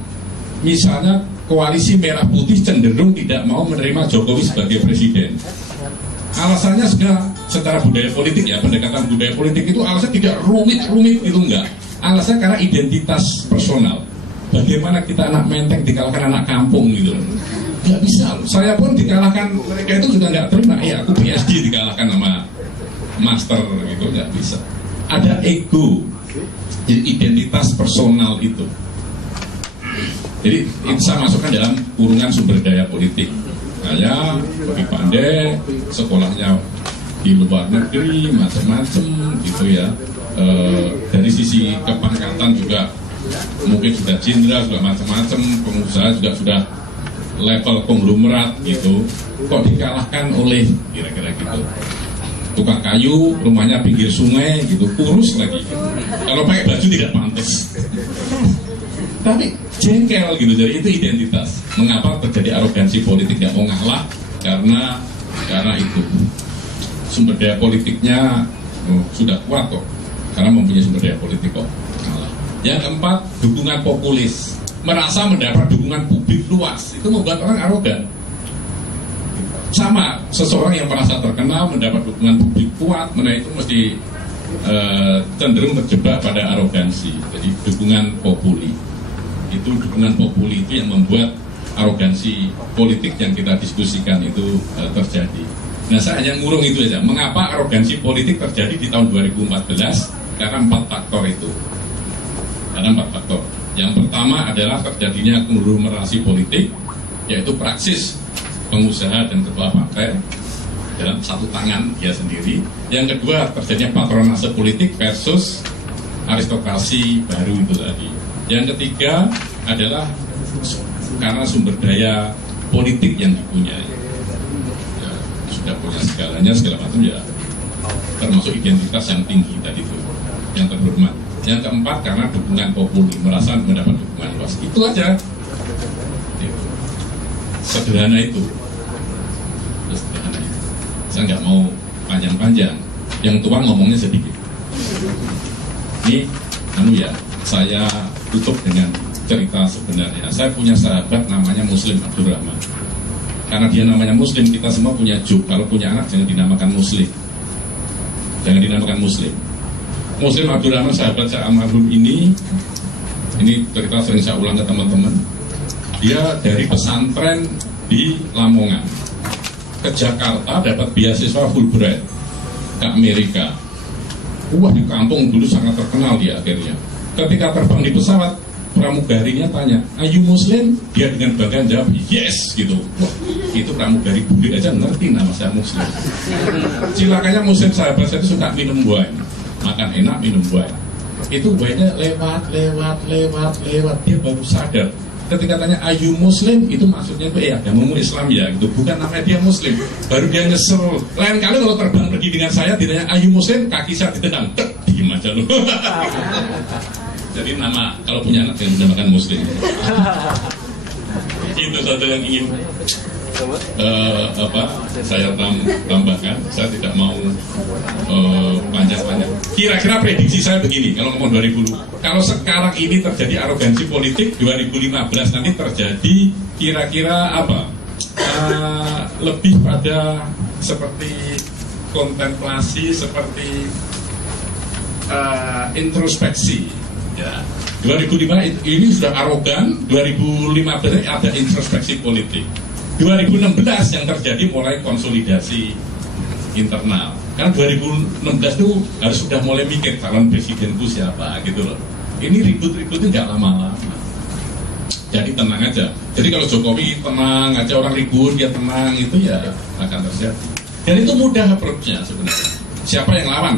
misalnya koalisi merah putih cenderung tidak mau menerima Jokowi sebagai presiden? Alasannya secara budaya politik ya, pendekatan budaya politik itu alasannya tidak rumit itu enggak. Alasannya karena identitas personal. Bagaimana kita anak menteng dikalahkan anak kampung gitu? Nggak bisa. Saya pun dikalahkan, mereka itu juga nggak terima. Aku PSD dikalahkan sama master gitu, nggak bisa. Ada ego, jadi identitas personal itu. Jadi itu saya masukkan dalam kurungan sumber daya politik. Saya lebih pandai, sekolahnya di luar negeri, macam-macam gitu ya. Dari sisi kepangkatan juga mungkin sudah jenderal, sudah macam-macam, pengusaha juga sudah level konglomerat gitu. Kok dikalahkan oleh kira-kira gitu tukang kayu, rumahnya pinggir sungai gitu, kurus lagi gitu. Kalau pakai baju tidak pantas. Tapi jengkel gitu, jadi itu identitas. Mengapa terjadi arogansi politik, nggak mau ngalah? Karena itu sumber daya politiknya sudah kuat kok, karena mempunyai sumber daya politik kok ngalah. Yang keempat, dukungan populis, merasa mendapat dukungan publik luas, itu membuat orang arogan. Sama, seseorang yang merasa terkenal mendapat dukungan publik kuat, itu mesti cenderung terjebak pada arogansi. Jadi dukungan populi. Itu dukungan populi itu yang membuat arogansi politik yang kita diskusikan itu terjadi. Nah, saya hanya ngurung itu aja. Mengapa arogansi politik terjadi di tahun 2014? Karena 4 faktor itu. Karena 4 faktor. Yang pertama adalah terjadinya konglomerasi politik, yaitu praksis pengusaha dan ketua partai. dalam satu tangan dia sendiri. Yang kedua, terjadinya patronase politik versus aristokrasi baru itu tadi. Yang ketiga adalah karena sumber daya politik yang dipunyai, ya, sudah punya segalanya segala macam, ya termasuk identitas yang tinggi tadi itu, yang terhormat. Yang keempat karena dukungan populer, merasa mendapat dukungan luas. Itu aja, sederhana itu. Sederhana itu. Saya nggak mau panjang-panjang. Yang tua ngomongnya sedikit. Ini, ya, saya tutup dengan cerita sebenarnya. Saya punya sahabat namanya Muslim Abdurrahman. Karena dia namanya Muslim, kita semua punya joke. Kalau punya anak jangan dinamakan Muslim. Jangan dinamakan Muslim. Muslim Abdurrahman, sahabat saya almarhum ini cerita sering saya ulang ke teman-teman. Dia dari pesantren di Lamongan ke Jakarta, dapat beasiswa Fulbright ke Amerika. Wah, di kampung dulu sangat terkenal dia akhirnya. Ketika terbang di pesawat, pramugarinya tanya, "Are you Muslim?" Dia dengan bangga jawab, "Yes," gitu. Wah, itu pramugari bule aja ngerti nama saya Muslim. Cilakanya Muslim sahabat saya itu suka minum wine, makan enak minum wine. Itu wine-nya lewat. Dia baru sadar. Ketika tanya, "Are you Muslim?" Itu maksudnya itu agamamu Islam ya, gitu. Bukan namanya dia Muslim. Baru dia nyesel. Lain kali kalau terbang pergi dengan saya, ditanya, "Are you Muslim?" Kaki saya ditendang, diem aja loh. Jadi nama kalau punya anak yang dinamakan Muslim. Itu satu yang ingin saya tambahkan. Saya tidak mau panjang-panjang. Kira-kira prediksi saya begini, kalau ngomong 2000, kalau sekarang ini terjadi arogansi politik, 2015 nanti terjadi kira-kira apa? Lebih pada seperti kontemplasi, seperti introspeksi. Ya, 2005 ini sudah arogan, 2015 ada introspeksi politik. 2016 yang terjadi mulai konsolidasi internal. Kan 2016 itu harus sudah mulai mikir calon presidenku siapa gitu loh. Ini ribut-ributnya nggak lama-lama. Jadi tenang aja. Jadi kalau Jokowi tenang aja, orang ribut dia tenang, itu ya akan terjadi. Dan itu mudah approach-nya sebenarnya. Siapa yang lawan?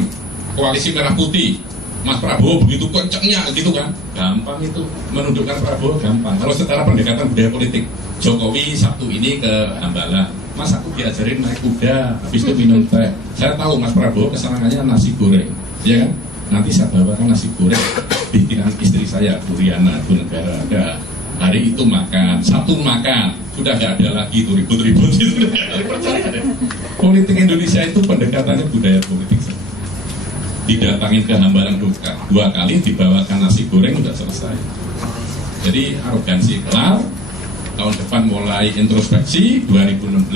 Koalisi Merah Putih. Mas Prabowo begitu kencengnya gitu kan, gampang itu menundukkan Prabowo, gampang. Kalau secara pendekatan budaya politik, Jokowi Sabtu ini ke Hambalang, Mas aku diajarin naik kuda, habis itu minum teh. Saya tahu Mas Prabowo kesenangannya nasi goreng, ya kan? Nanti saya bawakan nasi goreng bikinan istri saya, Duriana, Bu Negara. Ada hari itu makan, Sabtu makan, sudah nggak ada lagi tuh ribut-ribut itu. Politik Indonesia itu pendekatannya budaya politik. Didatangin ke Hambalang dua kali, dibawakan nasi goreng, udah selesai. Jadi arogansi kelar, tahun depan mulai introspeksi, 2016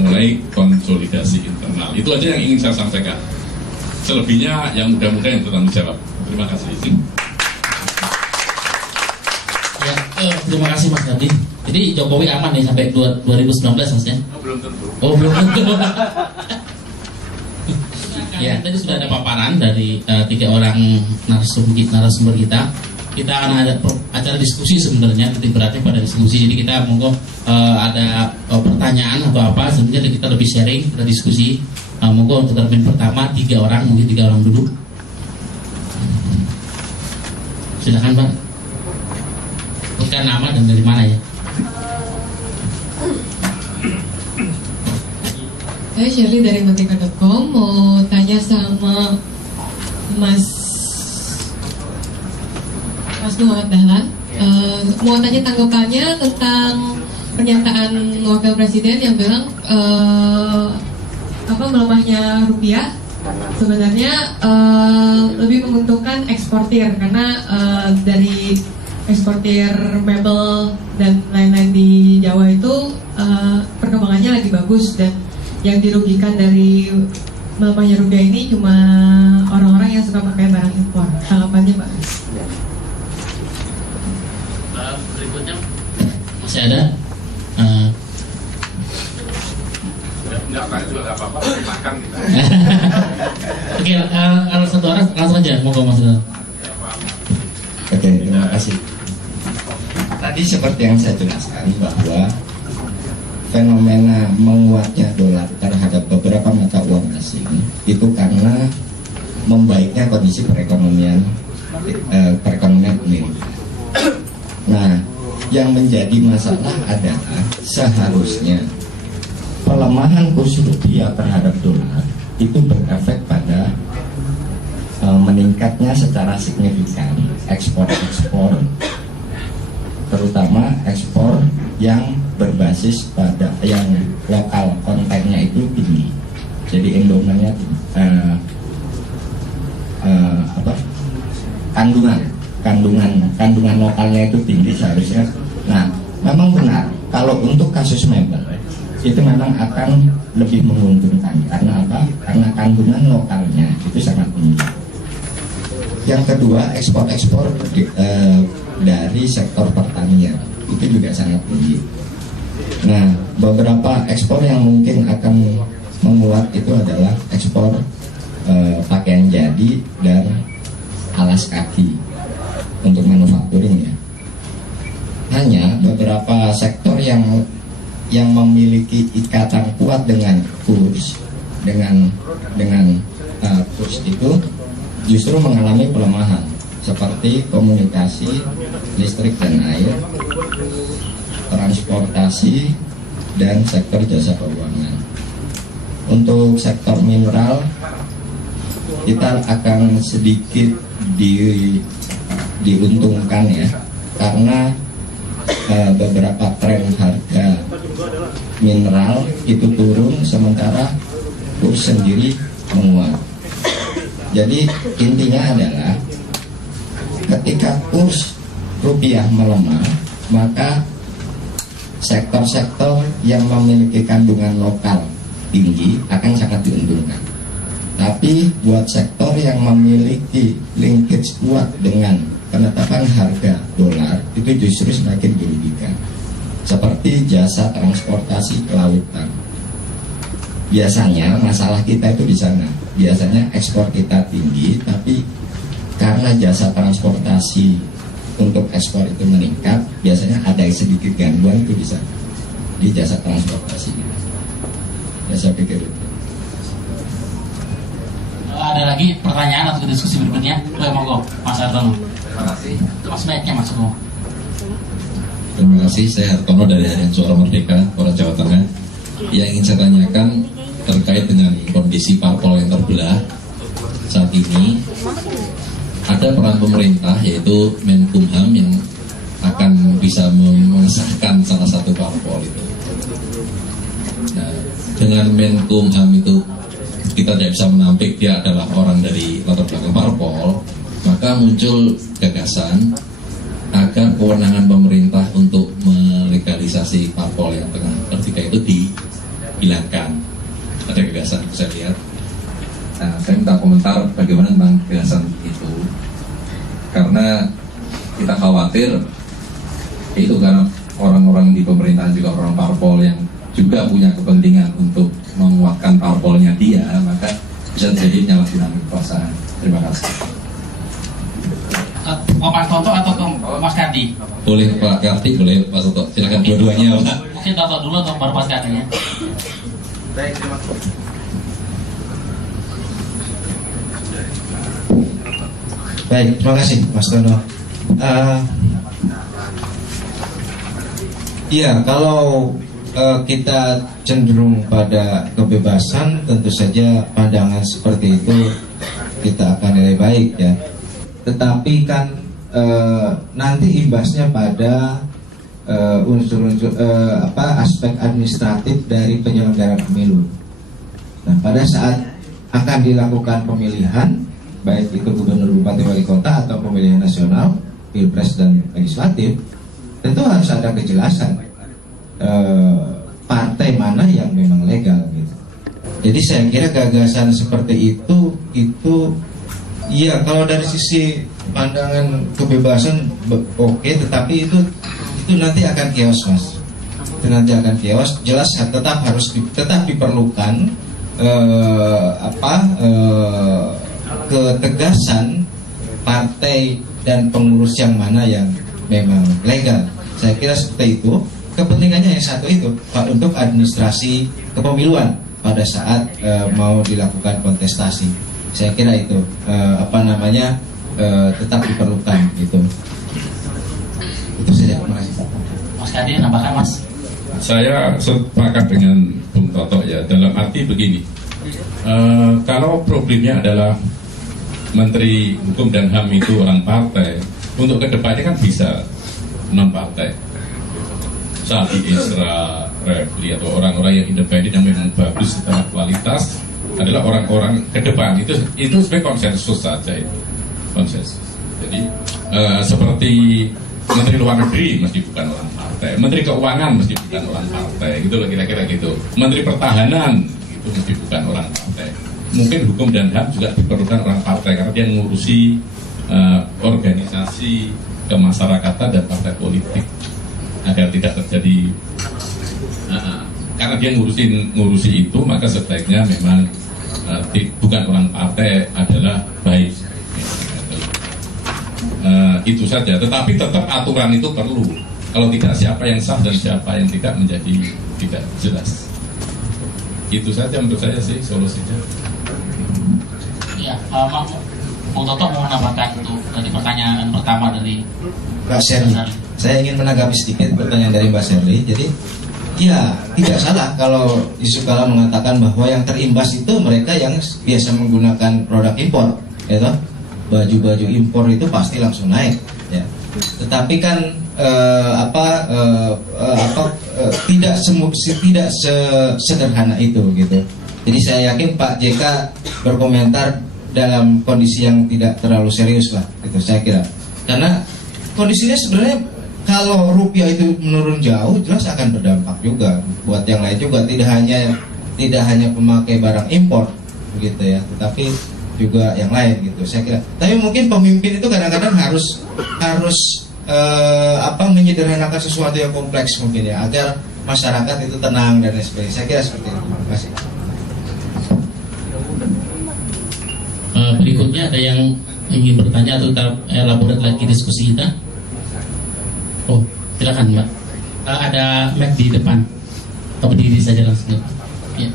mulai konsolidasi internal. Itu aja yang ingin saya sampaikan. Selebihnya yang mudah-mudah yang bertanggung jawab. Terima kasih. Ya, terima kasih Mas Gadi. Jadi Jokowi aman nih sampai 2019 Mas ya? Belum tentu. Oh, belum tentu. Ya, tadi sudah ada paparan dari 3 orang narasumber kita. Kita akan ada acara diskusi sebenarnya, titik beratnya pada diskusi. Jadi kita monggo ada pertanyaan atau apa, sebenarnya kita lebih sharing, kita diskusi. Monggo untuk termin pertama 3 orang, mungkin 3 orang dulu. Silakan Pak. Sebutkan nama dan dari mana ya? Saya Shirley dari Merdeka.com, mau tanya sama Mas Muhammad Dahlan. Mau tanya tanggapannya tentang pernyataan Wakil Presiden yang bilang melemahnya rupiah sebenarnya lebih menguntungkan eksportir, karena dari eksportir mebel dan lain-lain di Jawa itu perkembangannya lagi bagus, dan yang dirugikan dari melemahnya rupiah ini cuma orang-orang yang suka pakai barang impor. Tanggapannya Pak? Berikutnya masih ada? Enggak, juga nggak apa-apa, makan kita. Oke, kalau satu orang langsung aja, monggo Mas. Oke, terima kasih. Tadi seperti yang saya jelaskan bahwa fenomena menguatnya dolar terhadap beberapa mata uang asing itu karena membaiknya kondisi perekonomian Amerika. Nah, yang menjadi masalah adalah seharusnya pelemahan kurs rupiah terhadap dolar itu berefek pada meningkatnya secara signifikan ekspor, terutama ekspor yang berbasis pada yang lokal kontennya itu tinggi. Jadi endowmentnya kandungan lokalnya itu tinggi seharusnya. Nah, memang benar kalau untuk kasus mebel itu memang akan lebih menguntungkan. Karena apa? Karena kandungan lokalnya itu sangat tinggi. Yang kedua, ekspor dari sektor pertanian itu juga sangat tinggi. Nah, beberapa ekspor yang mungkin akan menguat itu adalah ekspor pakaian jadi dan alas kaki untuk manufakturing ya. Hanya beberapa sektor yang memiliki ikatan kuat dengan kurs kurs itu justru mengalami pelemahan seperti komunikasi, listrik dan air, transportasi, dan sektor jasa keuangan. Untuk sektor mineral kita akan sedikit diuntungkan ya, karena beberapa tren harga mineral itu turun sementara kurs sendiri menguat. Jadi intinya adalah ketika kurs rupiah melemah, maka sektor-sektor yang memiliki kandungan lokal tinggi akan sangat diuntungkan. Tapi buat sektor yang memiliki linkage kuat dengan penetapan harga dolar itu justru semakin dirugikan. Seperti jasa transportasi kelautan. Biasanya masalah kita itu di sana. Biasanya ekspor kita tinggi, tapi karena jasa transportasi untuk ekspor itu meningkat, biasanya ada sedikit gangguan itu di sana, di jasa transportasi. Ya, saya pikir itu. Ada lagi pertanyaan atau diskusi berikutnya? Monggo, Mas Hartono. Terima kasih. Mas baiknya Mas Hartono. Terima kasih, saya Hartono dari Harian Suara Merdeka, Polres Jawa Tengah. Yang ingin saya tanyakan terkait dengan kondisi parpol yang terbelah saat ini, ada peran pemerintah yaitu Menkumham yang akan bisa mengesahkan salah satu parpol itu. Nah, dengan Menkumham itu kita tidak bisa menampik dia adalah orang dari latar belakang parpol, maka muncul gagasan agar kewenangan pemerintah untuk melegalisasi parpol yang tengah tertiga itu dihilangkan. Ada gagasan saya lihat. Nah, saya minta komentar bagaimana tentang gagasan itu, karena kita khawatir itu karena orang-orang di pemerintahan juga orang parpol yang juga punya kepentingan untuk menguatkan parpolnya dia, maka bisa jadi penyalahgunaan kekuasaan. Terima kasih. Pak Toto atau ke Mas Kardi? Boleh Pak Kardi, boleh Pak Toto. Silakan dua-duanya Pak. Mungkin Toto dulu atau baru Mas Kardi ya? Baik, terima kasih. Baik, terima kasih Mas Tono. Iya, kalau kita cenderung pada kebebasan, tentu saja pandangan seperti itu kita akan nilai baik ya. Tetapi kan nanti imbasnya pada unsur-unsur aspek administratif dari penyelenggaraan pemilu. Nah, pada saat akan dilakukan pemilihan, baik itu gubernur, bupati, wali kota atau pemilihan nasional, pilpres dan legislatif, tentu harus ada kejelasan partai mana yang memang legal gitu. Jadi saya kira gagasan seperti itu iya, kalau dari sisi pandangan kebebasan oke, tetapi itu nanti akan chaos Mas. Itu nanti akan chaos. Jelas tetap diperlukan ketegasan partai dan pengurus yang mana yang memang legal. Saya kira seperti itu. kepentingannya yang satu itu, Pak, untuk administrasi kepemiluan pada saat mau dilakukan kontestasi. Saya kira itu tetap diperlukan gitu. Itu saja. Terima kasih. Mas Kadi, nambahkan Mas. Saya sepakat dengan Bung Toto ya, dalam arti begini, kalau problemnya adalah Menteri Hukum dan HAM itu orang partai, untuk kedepannya kan bisa non partai, Saldi Isra, Refli atau orang-orang yang independen yang memang bagus secara kualitas adalah orang-orang ke depan. Itu sebenarnya konsensus saja, itu konsensus. Jadi seperti Menteri Luar Negeri mesti bukan orang partai, Menteri Keuangan mesti bukan orang partai, gitu loh, kira-kira gitu. Menteri Pertahanan itu mesti bukan orang partai. Mungkin Hukum dan HAM juga diperlukan orang partai karena dia mengurusi organisasi kemasyarakatan dan partai politik agar tidak terjadi karena dia ngurusi itu, maka sebaiknya memang bukan orang partai adalah baik. Itu saja, tetapi tetap aturan itu perlu. Kalau tidak, siapa yang sah dan siapa yang tidak menjadi tidak jelas. Itu saja menurut saya sih solusinya. Ya, Bung Toto mau menambahkan untuk dari pertanyaan pertama dari Mbak Sherly. Saya ingin menanggapi sedikit pertanyaan dari Mbak Sherly. Jadi, ya tidak salah kalau Yusuf Kala mengatakan bahwa yang terimbas itu mereka yang biasa menggunakan produk impor, ya toh? Baju-baju impor itu pasti langsung naik, ya. Tetapi kan tidak sederhana itu, gitu. Jadi saya yakin Pak JK berkomentar dalam kondisi yang tidak terlalu serius lah, gitu saya kira. Karena kondisinya sebenarnya kalau rupiah itu menurun jauh, jelas akan berdampak juga buat yang lain juga. Tidak hanya pemakai barang impor, begitu ya, tetapi juga yang lain gitu saya kira. Tapi mungkin pemimpin itu kadang-kadang harus menyederhanakan sesuatu yang kompleks mungkin ya, agar masyarakat itu tenang dan lain sebagainya. Saya kira seperti itu. Terima kasih. Berikutnya ada yang ingin bertanya atau kita elaborate lagi diskusi kita? Oh, silakan Mbak. Ada mic di depan. Atau berdiri saja langsung. Ya.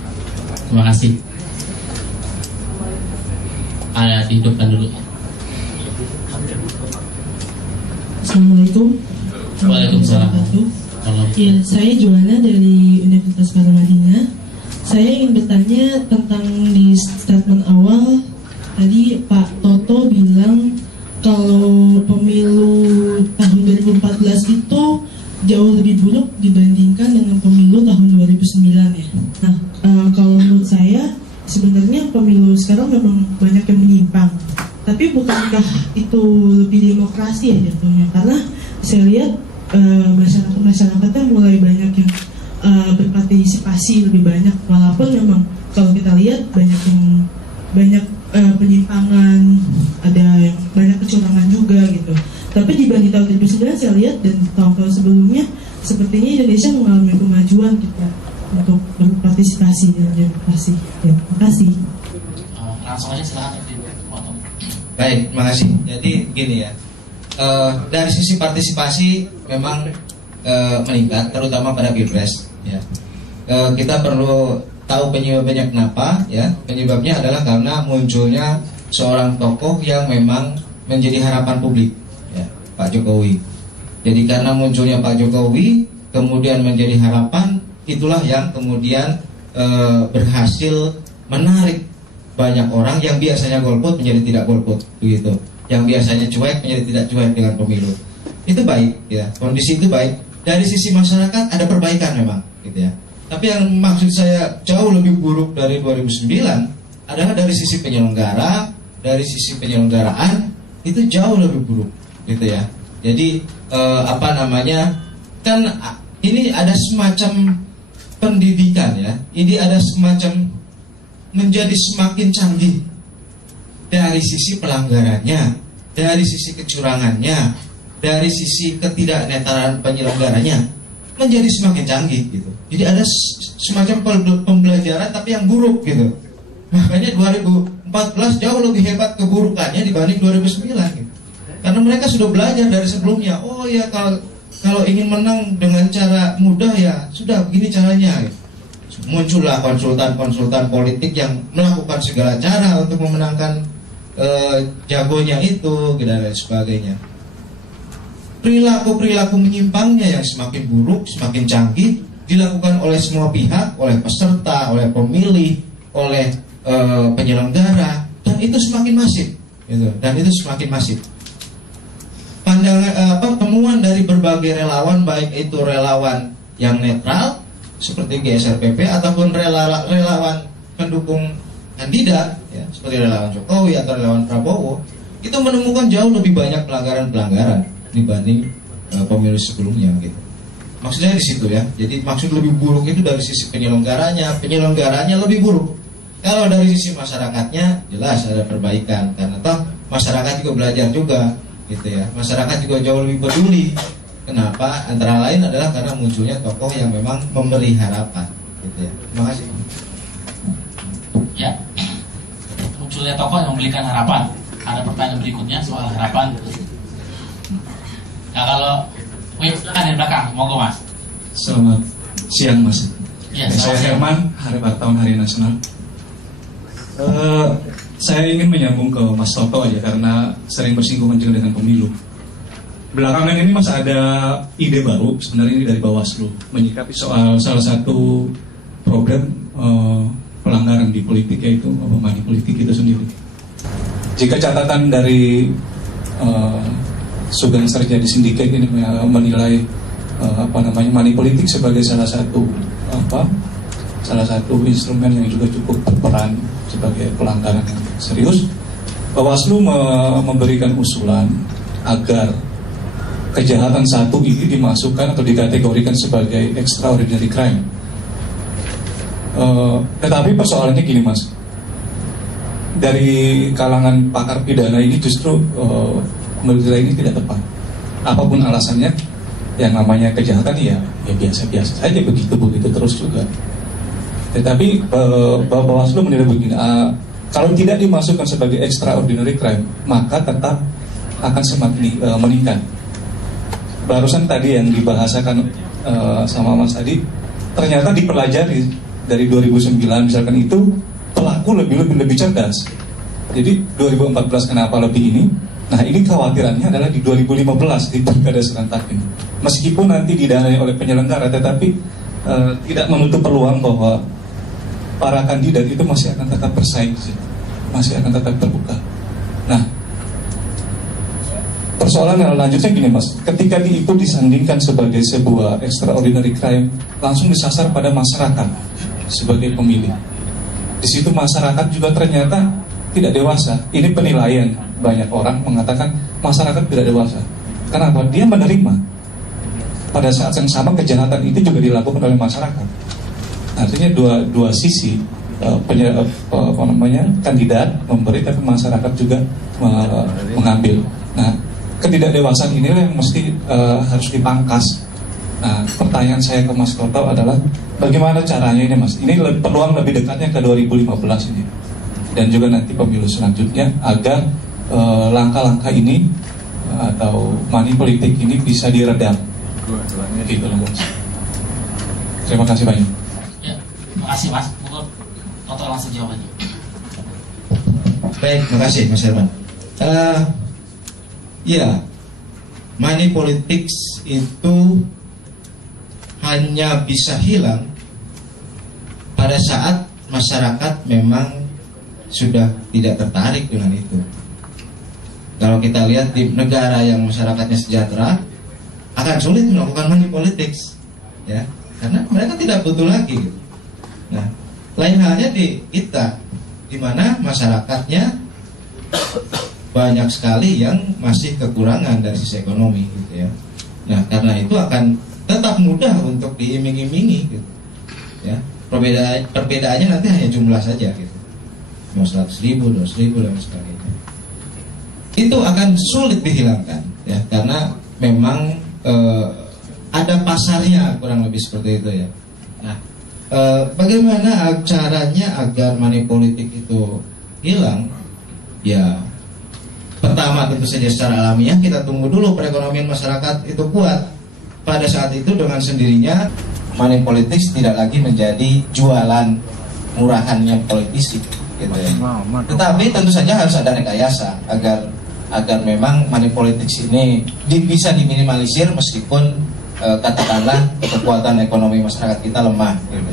Terima kasih. Dihidupkan dulu. Assalamualaikum. Waalaikumsalam. Ya, saya Juana dari Universitas Paramadina. Saya ingin bertanya tentang di statement awal tadi Pak Toto bilang kalau pemilu tahun 2014 itu jauh lebih buruk dibandingkan dengan pemilu tahun 2009 ya. Nah, kalau menurut saya sebenarnya pemilu sekarang memang banyak yang menyimpang. Tapi bukankah itu lebih demokrasi ya jatuhnya? Karena saya lihat masyarakat-masyarakatnya mulai banyak yang berpartisipasi lebih banyak. Walaupun memang kalau kita lihat banyak penyimpangan, ada yang banyak kecurangan juga gitu. Tapi dibanding tahun 2009 saya lihat dan tahun-tahun sebelumnya sepertinya Indonesia mengalami kemajuan gitu untuk berpartisipasi dalam demokrasi. Ya, terima kasih. Langsung aja silakan. Baik, terima kasih. Jadi gini ya, dari sisi partisipasi memang meningkat, terutama pada Pilpres. Ya. Kita perlu tahu penyebabnya kenapa. Ya, penyebabnya adalah karena munculnya seorang tokoh yang memang menjadi harapan publik, ya, Pak Jokowi. Jadi karena munculnya Pak Jokowi, kemudian menjadi harapan. Itulah yang kemudian berhasil menarik banyak orang yang biasanya golput menjadi tidak golput, begitu. Yang biasanya cuek menjadi tidak cuek dengan pemilu. Itu baik, ya. Kondisi itu baik. Dari sisi masyarakat ada perbaikan memang, gitu ya. Tapi yang maksud saya jauh lebih buruk dari 2009 adalah dari sisi penyelenggara, dari sisi penyelenggaraan itu jauh lebih buruk, gitu ya. Jadi kan ini ada semacam pendidikan ya, ini ada semacam menjadi semakin canggih dari sisi pelanggarannya, dari sisi kecurangannya, dari sisi ketidaknetralan penyelenggaranya, menjadi semakin canggih gitu. Jadi ada semacam pembelajaran tapi yang buruk gitu. Makanya 2014 jauh lebih hebat keburukannya dibanding 2009 gitu. Karena mereka sudah belajar dari sebelumnya. Oh ya, kalau kalau ingin menang dengan cara mudah ya sudah begini caranya. Muncullah konsultan-konsultan politik yang melakukan segala cara untuk memenangkan jagonya itu dan lain sebagainya. Perilaku-perilaku menyimpangnya yang semakin buruk, semakin canggih dilakukan oleh semua pihak, oleh peserta, oleh pemilih, oleh penyelenggara, dan itu semakin masif, gitu. Dan itu semakin masif. Temuan dari berbagai relawan, baik itu relawan yang netral seperti GSRPP ataupun relawan pendukung kandidat, ya, seperti relawan Jokowi atau relawan Prabowo, itu menemukan jauh lebih banyak pelanggaran-pelanggaran dibanding pemilu sebelumnya, gitu. Maksudnya di situ ya. Jadi maksud lebih buruk itu dari sisi penyelenggaranya lebih buruk. Kalau dari sisi masyarakatnya jelas ada perbaikan, karena toh masyarakat juga belajar juga, gitu ya. Masyarakat juga jauh lebih peduli. Kenapa? Antara lain adalah karena munculnya tokoh yang memang memberi harapan, gitu ya. Terima kasih. Ya, munculnya tokoh yang memberikan harapan. Ada pertanyaan berikutnya soal harapan. Nah, kalau kan dari belakang, monggo Mas. Selamat siang Mas. Ya, saya Herman, Hari Wartawan Hari Nasional. Saya ingin menyambung ke Mas Toto aja karena sering bersinggungan juga dengan pemilu. Belakangan ini Mas ada ide baru, sebenarnya ini dari Bawaslu, menyikapi soal salah satu problem pelanggaran di politik, yaitu money politik itu sendiri. Jika catatan dari Sugeng Sarjadi Sindiket ini menilai money politik sebagai salah satu instrumen yang juga cukup berperan sebagai pelanggaran yang serius, Bawaslu memberikan usulan agar kejahatan satu ini dimasukkan atau dikategorikan sebagai extraordinary crime. Tetapi persoalannya gini Mas, dari kalangan pakar pidana ini justru menilai ini tidak tepat. Apapun alasannya, yang namanya kejahatan ya biasa-biasa saja, begitu terus juga. Tetapi Bawaslu menilai begini, kalau tidak dimasukkan sebagai extraordinary crime, maka tetap akan semakin meningkat. Barusan tadi yang dibahasakan sama Mas tadi, ternyata dipelajari dari 2009 misalkan itu pelaku lebih cerdas. Jadi 2014 kenapa lebih ini? Nah ini kekhawatirannya adalah di 2015 di pilkada serentak ini. Meskipun nanti didanai oleh penyelenggara, tetapi tidak menutup peluang bahwa para kandidat itu masih akan tetap bersaing, masih akan tetap terbuka. Nah, persoalan yang lanjutnya gini Mas, ketika itu disandingkan sebagai sebuah extraordinary crime, langsung disasar pada masyarakat sebagai pemilih. Di situ masyarakat juga ternyata tidak dewasa. Ini penilaian, banyak orang mengatakan masyarakat tidak dewasa. Kenapa? Dia menerima. Pada saat yang sama kejahatan itu juga dilakukan oleh masyarakat. Artinya dua sisi kandidat memberi, tapi masyarakat juga mengambil. Nah, ketidakdewasaan inilah yang mesti harus dipangkas. Nah, pertanyaan saya ke Mas Toto adalah bagaimana caranya ini Mas? Ini peluang lebih dekatnya ke 2015 ini, dan juga nanti pemilu selanjutnya, agar langkah-langkah ini atau money politik ini bisa diredam. Gitu loh Mas. Terima kasih banyak. Ya, terima kasih Mas. Monggo Toto langsung jawabannya. Baik, terima kasih Mas Herman. Ya, money politics itu hanya bisa hilang pada saat masyarakat memang sudah tidak tertarik dengan itu. Kalau kita lihat di negara yang masyarakatnya sejahtera, akan sulit melakukan money politics, ya, karena mereka tidak butuh lagi. Nah, lain halnya di kita, di mana masyarakatnya banyak sekali yang masih kekurangan dari sisi ekonomi, gitu ya. Nah, karena itu akan tetap mudah untuk diiming-imingi, gitu. Ya, perbedaannya nanti hanya jumlah saja, gitu. Mau 100.000, 200.000 dan sebagainya. Itu akan sulit dihilangkan, ya, karena memang ada pasarnya, kurang lebih seperti itu ya. Nah, bagaimana caranya agar money politik itu hilang? Ya, pertama tentu saja secara alamiah kita tunggu dulu perekonomian masyarakat itu kuat, pada saat itu dengan sendirinya money politics tidak lagi menjadi jualan murahannya politisi, gitu ya. Tetapi tentu saja harus ada rekayasa agar memang money politics ini bisa diminimalisir meskipun katakanlah kekuatan ekonomi masyarakat kita lemah, gitu.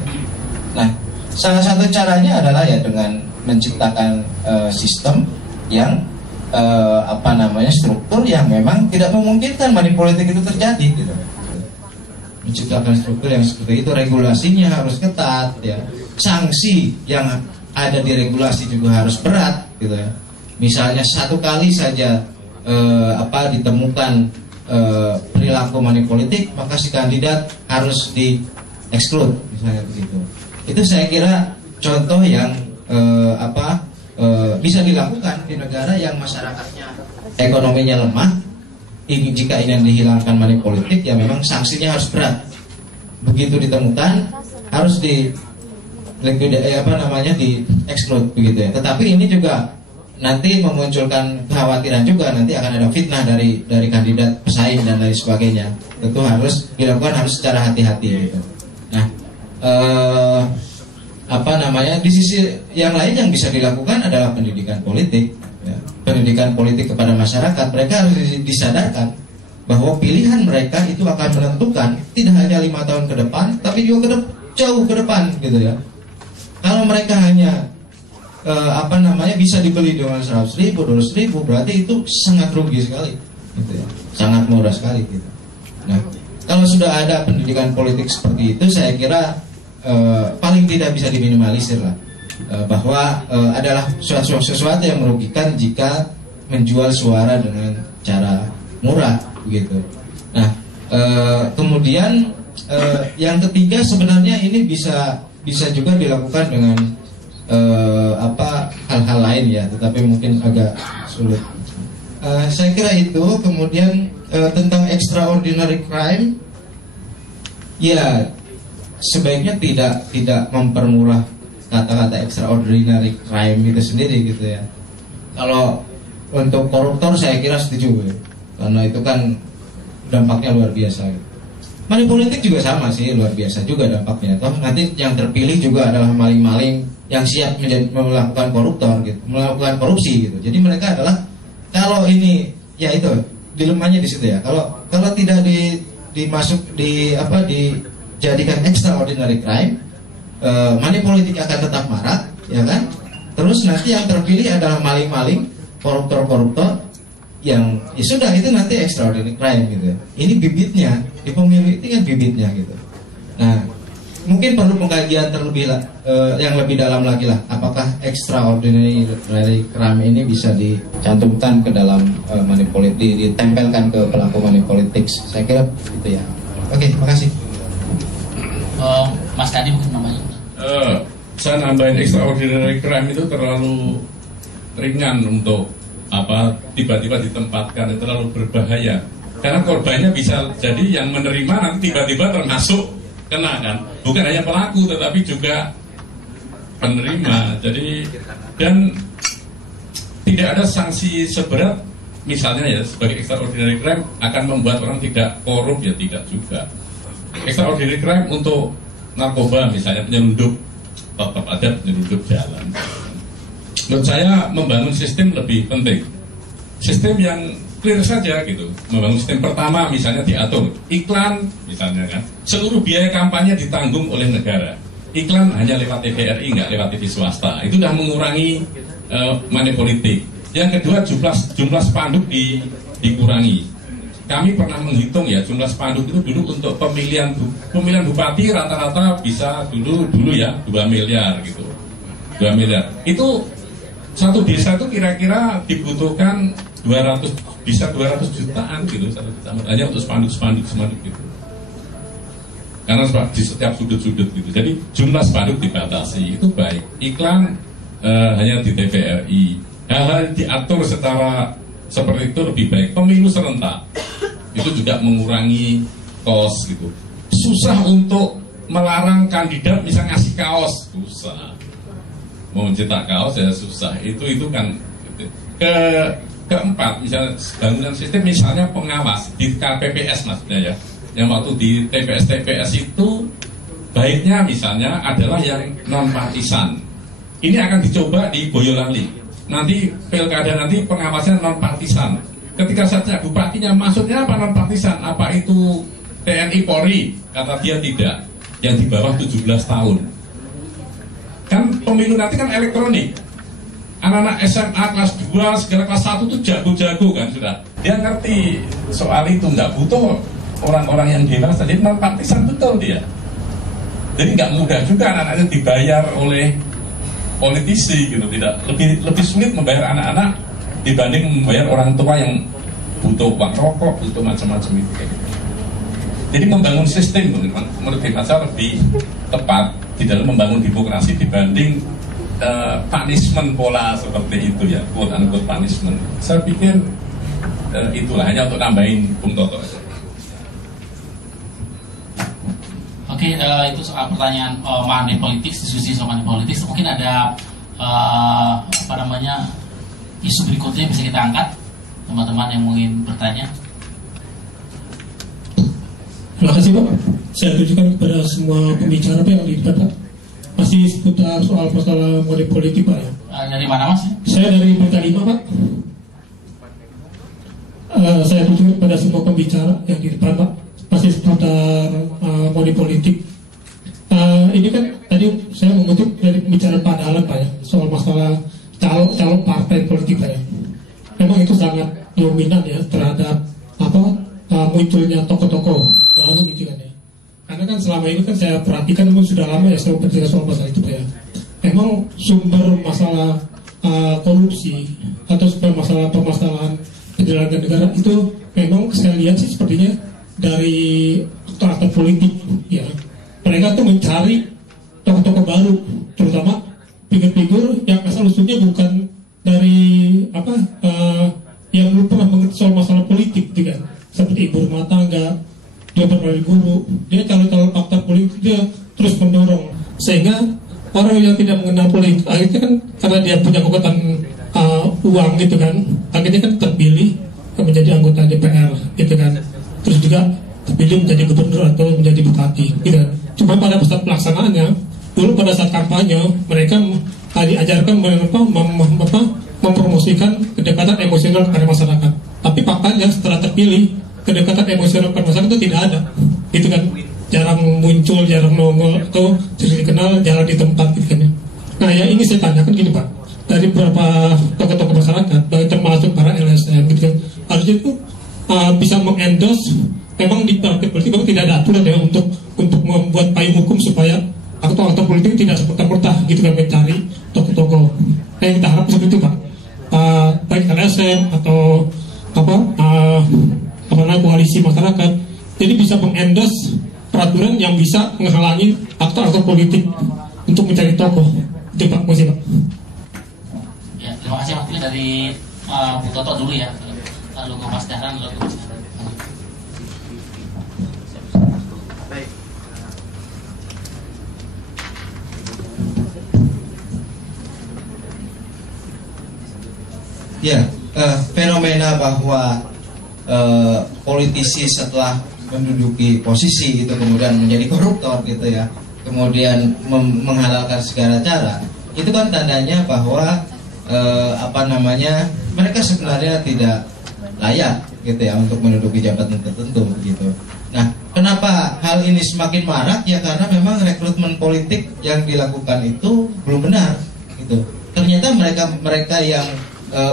Nah, salah satu caranya adalah ya dengan menciptakan sistem yang struktur yang memang tidak memungkinkan money politik itu terjadi, gitu. Menciptakan struktur yang seperti itu, regulasinya harus ketat, ya. Sanksi yang ada di regulasi juga harus berat, gitu ya. Misalnya satu kali saja ditemukan perilaku money politik, maka si kandidat harus di-exclude, misalnya begitu. Itu saya kira contoh yang bisa dilakukan di negara yang masyarakatnya ekonominya lemah. Jika ingin dihilangkan money politik, ya memang sanksinya harus berat. Begitu ditemukan harus di exclude, begitu ya. Tetapi ini juga nanti memunculkan kekhawatiran juga, nanti akan ada fitnah dari kandidat pesaing dan lain sebagainya. Tentu harus dilakukan secara hati-hati, gitu. Nah, di sisi yang lain yang bisa dilakukan adalah pendidikan politik, ya. Pendidikan politik kepada masyarakat. Mereka harus disadarkan bahwa pilihan mereka itu akan menentukan tidak hanya 5 tahun ke depan, tapi juga jauh ke depan, gitu ya. Kalau mereka hanya bisa dibeli dengan 100.000, 200.000, berarti itu sangat rugi sekali, gitu ya. Sangat murah sekali, gitu. Nah, kalau sudah ada pendidikan politik seperti itu, saya kira paling tidak bisa diminimalisir lah, bahwa adalah sesuatu yang merugikan jika menjual suara dengan cara murah, begitu. Nah, kemudian yang ketiga sebenarnya ini bisa juga dilakukan dengan hal-hal lain, ya, tetapi mungkin agak sulit. Saya kira itu. Kemudian tentang extraordinary crime, ya sebaiknya tidak mempermurah kata-kata extraordinary crime itu sendiri, gitu ya. Kalau untuk koruptor saya kira setuju, ya, karena itu kan dampaknya luar biasa, gitu. Money politik juga sama sih, luar biasa juga dampaknya. Toh nanti yang terpilih juga adalah maling-maling yang siap melakukan koruptor, gitu, melakukan korupsi, gitu. Jadi mereka adalah, kalau ini ya itu dilemanya di situ, ya. Kalau tidak dijadikan extraordinary crime, money politik akan tetap marak, ya kan? Terus nanti yang terpilih adalah maling-maling, koruptor-koruptor, yang ya sudah, itu nanti extraordinary crime, gitu. Ini bibitnya di pemilu itu kan bibitnya, gitu. Nah, mungkin perlu pengkajian yang lebih dalam lagi lah, apakah extraordinary crime ini bisa dicantumkan ke dalam money politik, ditempelkan ke pelaku money politics. Saya kira itu, ya. Oke, makasih. Mas Kadi mungkin namanya. Saya nambahin, extraordinary crime itu terlalu ringan untuk tiba-tiba ditempatkan, itu terlalu berbahaya. Karena korbannya bisa jadi yang menerima nanti tiba-tiba termasuk kena, kan? Bukan hanya pelaku tetapi juga penerima. Jadi, dan tidak ada sanksi seberat, misalnya ya sebagai extraordinary crime akan membuat orang tidak korup, ya tidak juga. Extraordinary crime untuk narkoba misalnya, penyelundup, tetap ada penyelundup jalan. Menurut saya membangun sistem lebih penting. Sistem yang clear saja, gitu. Membangun sistem pertama misalnya diatur iklan misalnya, kan. Seluruh biaya kampanye ditanggung oleh negara. Iklan hanya lewat TVRI, nggak lewat TV swasta. Itu sudah mengurangi money politik. Yang kedua, jumlah spanduk dikurangi. Kami pernah menghitung, ya, jumlah spanduk itu dulu untuk pemilihan bupati rata-rata bisa dulu ya 2 miliar, gitu. 2 miliar. Itu satu desa itu kira-kira dibutuhkan 200 jutaan, gitu, hanya untuk spanduk gitu. Karena di setiap sudut-sudut, gitu. Jadi jumlah spanduk dibatasi, itu baik. Iklan hanya di TVRI. Hal-hal diatur secara seperti itu lebih baik. Pemilu serentak itu juga mengurangi kos, gitu. Susah untuk melarang kandidat misalnya ngasih kaos, susah. Mau mencetak kaos ya susah. Itu kan, gitu. Keempat, misalnya bangunan sistem, misalnya pengawas di KPPS maksudnya, ya. yang waktu di TPS itu baiknya misalnya adalah yang non partisan. Ini akan dicoba di Boyolali. Nanti pilkada nanti pengawasnya non partisan. Ketika saja bupatinya maksudnya apa non partisan? Apa itu TNI Polri? Kata dia tidak. Yang di bawah 17 tahun. Kan pemilu nanti kan elektronik. Anak-anak SMA kelas 2, segala kelas 1 itu jago-jago kan sudah. Dia ngerti soal itu, nggak butuh orang-orang yang dewasa. Jadi non partisan betul dia. Jadi nggak mudah juga anak-anak itu dibayar oleh politisi gitu, tidak lebih sulit membayar anak-anak dibanding membayar orang tua yang butuh uang rokok, butuh macam-macam itu. Jadi membangun sistem menurut saya lebih tepat di dalam membangun demokrasi dibanding punishment pola seperti itu ya, quote unquote punishment. Saya pikir itulah hanya untuk nambahin Bung Toto. Oke, itu soal pertanyaan money politik, diskusi soal money politik. Mungkin ada isu berikutnya yang bisa kita angkat, teman-teman yang ingin bertanya. Terima kasih Pak. Saya tujukan kepada semua pembicara Pak yang dilibat Pak. Masih seputar soal masalah money politik Pak ya. Dari mana Mas? Saya dari Berita 5 Pak. Saya tujukan kepada semua pembicara yang di depan Pak. Masih seputar money politik. Ini kan tadi saya mengutip dari pembicaraan Pak Dahlan Pak ya, soal masalah calon partai politik Pak ya. Memang itu sangat dominan ya terhadap munculnya tokoh-tokoh baru gitu kan ya. Karena kan selama ini kan saya perhatikan memang sudah lama ya saya bercerita soal masalah itu Pak ya. Memang sumber masalah korupsi atau sumber masalah permasalahan penyelenggaraan negara itu memang saya lihat sih sepertinya dari aktor-aktor politik ya. Mereka tuh mencari tokoh-tokoh baru, terutama figur-figur yang asal usulnya bukan dari yang belum pernah mengerti soal masalah politik gitu kan. Seperti ibu rumah tangga, dia pernah guru, dia calon-calon aktor politik dia terus mendorong, sehingga orang yang tidak mengenal politik akhirnya kan karena dia punya kekuatan uang gitu kan, akhirnya kan terpilih menjadi anggota DPR gitu kan, terus juga terpilih menjadi gubernur atau menjadi bupati gitu kan. Cuma pada saat pelaksanaannya dulu pada saat kampanye mereka diajarkan mempromosikan kedekatan emosional kepada masyarakat, tapi faktanya setelah terpilih kedekatan emosional kepada masyarakat itu tidak ada gitu kan, jarang muncul, jarang nongol atau tidak dikenal, jarang di tempat gitu kan. Nah yang ingin saya tanyakan gini Pak, dari beberapa tokoh-tokoh masyarakat termasuk para LSM gitu kan, harusnya itu bisa mengendorse. Memang di partai politik memang tidak ada aturan ya untuk membuat payung hukum supaya aktor-aktor politik tidak serta-merta gitu kan mencari tokoh-tokoh. Yang kita harap seperti itu Pak. Baik LSM atau koalisi masyarakat, jadi bisa mengendorse peraturan yang bisa menghalangi aktor-aktor politik untuk mencari tokoh. Itu Pak, makasih Pak. Ya, terima kasih waktunya dari Bu Toto dulu ya. Lalu ke Mas Dahlan, lalu ke Mas Dahlan. Ya, fenomena bahwa politisi setelah menduduki posisi itu kemudian menjadi koruptor gitu ya, kemudian menghalalkan segala cara, itu kan tandanya bahwa mereka sebenarnya tidak layak gitu ya untuk menduduki jabatan tertentu gitu. Nah, kenapa hal ini semakin marak ya, karena memang rekrutmen politik yang dilakukan itu belum benar gitu. Ternyata mereka yang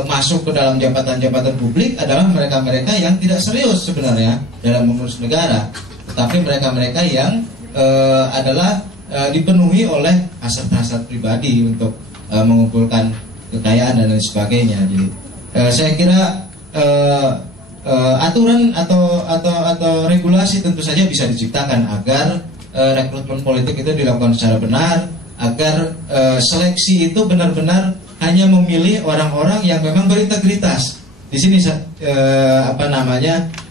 masuk ke dalam jabatan-jabatan publik adalah mereka-mereka yang tidak serius sebenarnya dalam mengurus negara, tetapi mereka-mereka yang dipenuhi oleh hasrat-hasrat pribadi untuk mengumpulkan kekayaan dan lain sebagainya. Jadi saya kira aturan atau regulasi tentu saja bisa diciptakan agar rekrutmen politik itu dilakukan secara benar, agar seleksi itu benar-benar hanya memilih orang-orang yang memang berintegritas. Di sini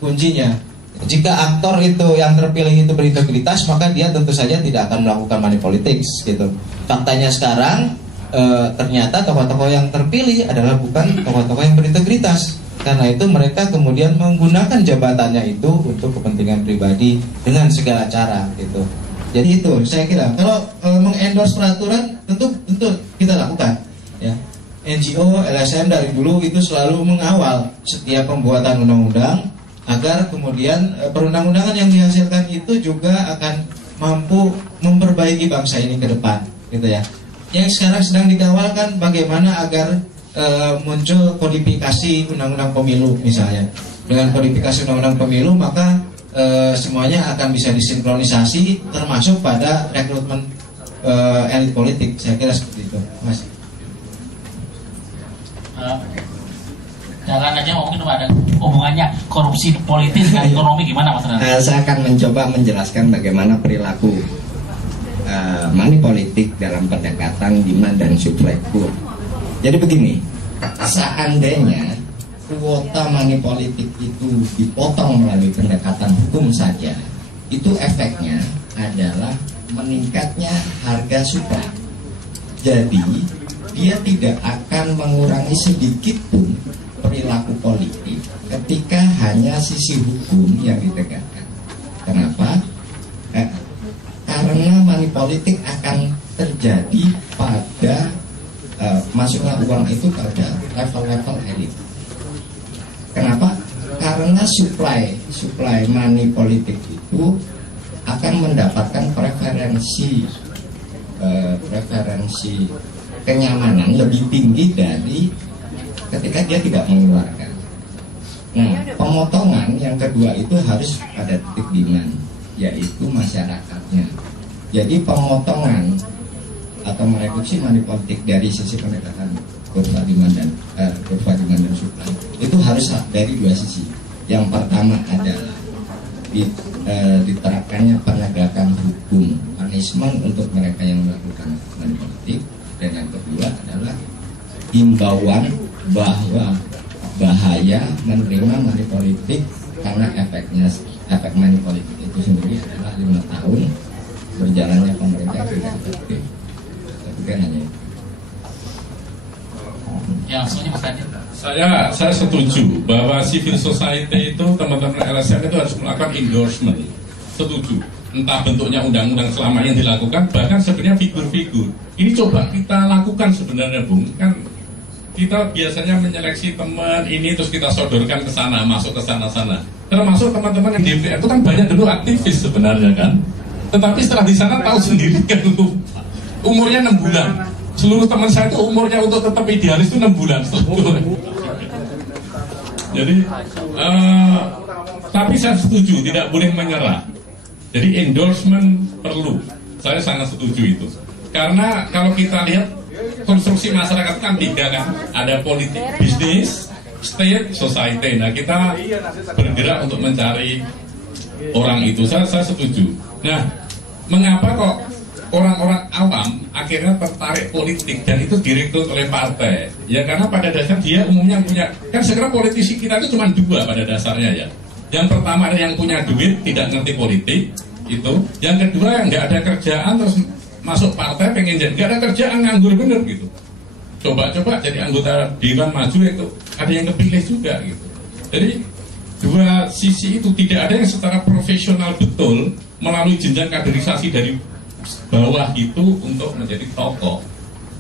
kuncinya. Jika aktor itu yang terpilih itu berintegritas, maka dia tentu saja tidak akan melakukan money politics gitu. Faktanya sekarang ternyata tokoh-tokoh yang terpilih adalah bukan tokoh-tokoh yang berintegritas. Karena itu mereka kemudian menggunakan jabatannya itu untuk kepentingan pribadi dengan segala cara gitu. Jadi itu saya kira kalau mengendorse peraturan tentu kita lakukan ya. NGO, LSM dari dulu itu selalu mengawal setiap pembuatan undang-undang agar kemudian perundang-undangan yang dihasilkan itu juga akan mampu memperbaiki bangsa ini ke depan gitu ya. Yang sekarang sedang dikawal kan bagaimana agar muncul kodifikasi undang-undang pemilu misalnya. Dengan kodifikasi undang-undang pemilu maka semuanya akan bisa disinkronisasi termasuk pada rekrutmen elit politik. Saya kira seperti itu, Mas. Jalan aja mungkin ada hubungannya korupsi politik dengan ekonomi gimana Mas Renat? Saya akan mencoba menjelaskan bagaimana perilaku money politik dalam pendekatan demand dan supply curve. Jadi begini, seandainya kuota money politik itu dipotong melalui pendekatan hukum saja, itu efeknya adalah meningkatnya harga supply. Jadi dia tidak akan mengurangi sedikit pun perilaku politik ketika hanya sisi hukum yang ditegakkan. Kenapa? Karena money politik akan terjadi pada masuknya uang itu pada level-level elit. Kenapa? Karena supply money politik itu akan mendapatkan preferensi kenyamanan lebih tinggi dari ketika dia tidak mengeluarkan. Nah, pemotongan yang kedua itu harus pada titik demand, yaitu masyarakatnya. Jadi pemotongan atau mereduksi money politik dari sisi pendekatan kurva demand dan supply itu harus dari dua sisi. Yang pertama adalah diterapkannya penegakan hukum, punishment untuk mereka yang melakukan money politik, dan yang kedua adalah himbauan bahwa bahaya menerima money politik karena efek money politik itu sendiri adalah 5 tahun berjalannya pemerintah tidak efektif. Ya, langsungnya Mas Adi. Saya setuju bahwa civil society itu teman-teman LSM itu harus melakukan endorsement. Setuju. Entah bentuknya undang-undang selama yang dilakukan, bahkan sebenarnya figur-figur. Ini coba kita lakukan sebenarnya, Bung. Kan kita biasanya menyeleksi teman ini terus kita sodorkan ke sana, masuk ke sana-sana. Termasuk teman-teman yang DPR itu kan banyak dulu aktivis sebenarnya kan. Tetapi setelah di sana tahu sendiri kan untuk umurnya 6 bulan. Seluruh teman saya itu umurnya untuk tetap idealis itu 6 bulan. Jadi, tapi saya setuju tidak boleh menyerah. Jadi endorsement perlu. Saya sangat setuju itu. Karena kalau kita lihat konstruksi masyarakat kan 3 kan, ada politik, bisnis, state, society. Nah kita bergerak untuk mencari orang itu. Saya setuju. Nah, mengapa kok orang-orang awam akhirnya tertarik politik dan itu direkrut oleh partai? Ya karena pada dasar dia umumnya punya, kan sekarang politisi kita itu cuma 2 pada dasarnya ya. Yang pertama ada yang punya duit, tidak ngerti politik itu. Yang kedua nggak ada kerjaan terus masuk partai pengen jadi, nggak ada kerjaan, nganggur bener gitu. Coba-coba jadi anggota dewan maju itu ada yang kepilih juga gitu. Jadi 2 sisi itu tidak ada yang secara profesional betul melalui jenjang kaderisasi dari bawah itu untuk menjadi tokoh.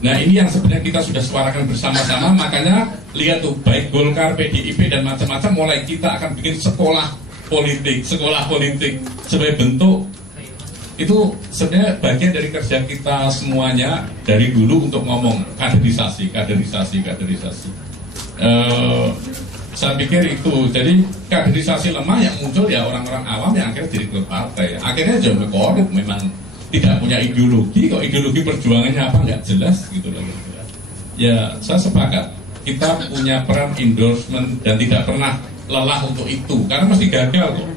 Nah ini yang sebenarnya kita sudah suarakan bersama-sama. Makanya lihat tuh baik Golkar, PDIP dan macam-macam mulai kita akan bikin sekolah politik sebagai bentuk itu sebenarnya bagian dari kerja kita semuanya dari dulu untuk ngomong kaderisasi. Saya pikir itu. Jadi kaderisasi lemah yang muncul ya orang-orang awam yang akhirnya direkrut partai. Akhirnya Jokowi korup memang tidak punya ideologi, kok ideologi perjuangannya apa nggak jelas gitu loh. Ya saya sepakat kita punya peran endorsement dan tidak pernah lelah untuk itu karena mesti gagal kok.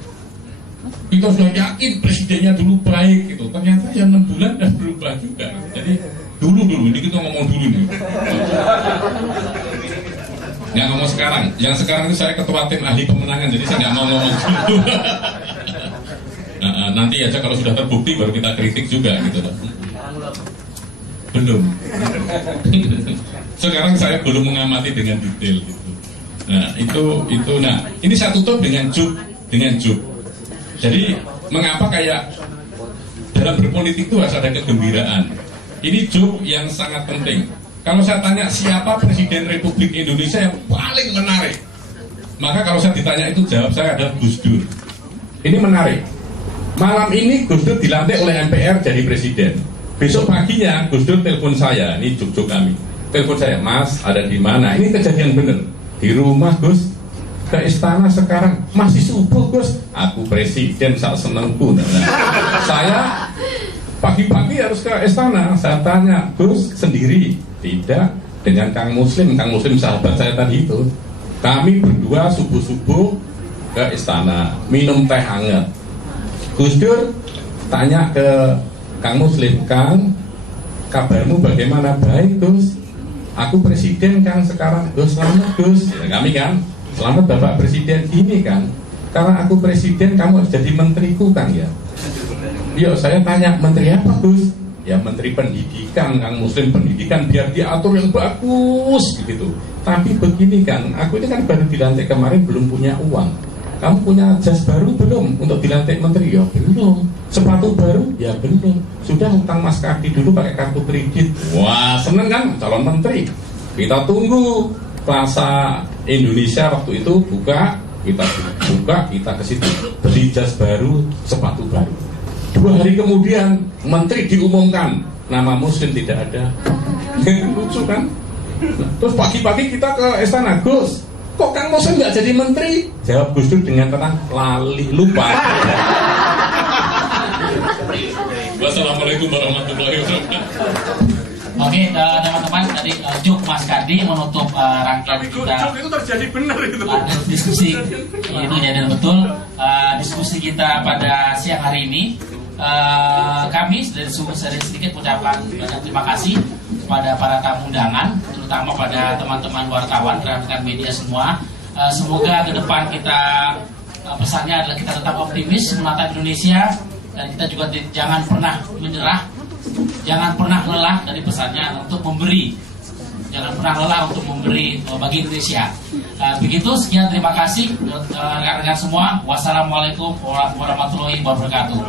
Kita sudah yakin presidennya dulu baik gitu, ternyata ya 6 bulan dan berubah juga. Jadi dulu ini kita ngomong dulu nih. Nggak ngomong sekarang. Yang sekarang itu saya ketua tim ahli pemenangan, jadi saya nggak mau ngomong dulu. Nanti aja kalau sudah terbukti baru kita kritik juga gitu loh. Belum. Sekarang saya belum mengamati dengan detail gitu. Nah, itu nah, ini saya tutup dengan juk. Jadi mengapa kayak dalam berpolitik itu harus ada kegembiraan. Ini juk yang sangat penting. Kalau saya tanya siapa Presiden Republik Indonesia yang paling menarik, maka kalau saya ditanya itu jawab saya adalah Gus Dur. Ini menarik. Malam ini Gus Dur dilantik oleh MPR jadi presiden. Besok paginya Gus Dur telepon saya, ini juk kami. Telepon saya, Mas ada di mana? Ini kejadian bener. Di rumah Gus. Ke istana sekarang masih subuh Gus. Aku presiden saat senengku. Nah, saya pagi-pagi harus ke istana. Saya tanya, Gus sendiri? Tidak, dengan Kang Muslim sahabat saya tadi itu. Kami berdua subuh-subuh ke istana minum teh hangat. Gus Dur tanya ke Kang Muslim, Kang kabarmu bagaimana? Baik Gus, aku presiden Kang sekarang. Gus selamat Gus. Ya, kami kan selamat Bapak Presiden. Ini kan karena aku presiden kamu harus jadi menteriku Kang ya. Yuk saya tanya menteri apa Gus? Ya menteri pendidikan Kang Muslim, pendidikan biar diatur yang bagus gitu. Tapi begini Kang, aku ini kan baru dilantik kemarin belum punya uang. Kamu punya jas baru belum untuk dilantik menteri? Ya belum. Sepatu baru? Ya belum. Sudah hutang Mas Kadi dulu pakai kartu kredit. Wah seneng kan calon menteri. Kita tunggu Plaza Indonesia waktu itu buka, kita ke situ beli jas baru, sepatu baru. 2 hari kemudian menteri diumumkan, nama Muslim tidak ada. Lucu kan? Terus pagi-pagi kita ke istana, Gus, kok Kang Muslim nggak jadi menteri? Jawab Gus Dur dengan tenang, lali, lupa. Wassalamualaikum warahmatullahi wabarakatuh. Oke, teman-teman, tadi juk Mas Kardi menutup rangkaian kita. Juk itu terjadi benar itu. Diskusi itu jadi betul. Diskusi kita pada siang hari ini. Kami dari sedikit ucapan terima kasih kepada para tamu undangan, terutama pada teman-teman wartawan, rekan-rekan media semua. Semoga ke depan kita pesannya adalah kita tetap optimis menatap Indonesia, dan kita juga jangan pernah menyerah, jangan pernah lelah dari pesannya untuk memberi, jangan pernah lelah untuk memberi bagi Indonesia. Begitu, sekian, terima kasih rekan-rekan semua. Wassalamualaikum warahmatullahi wabarakatuh.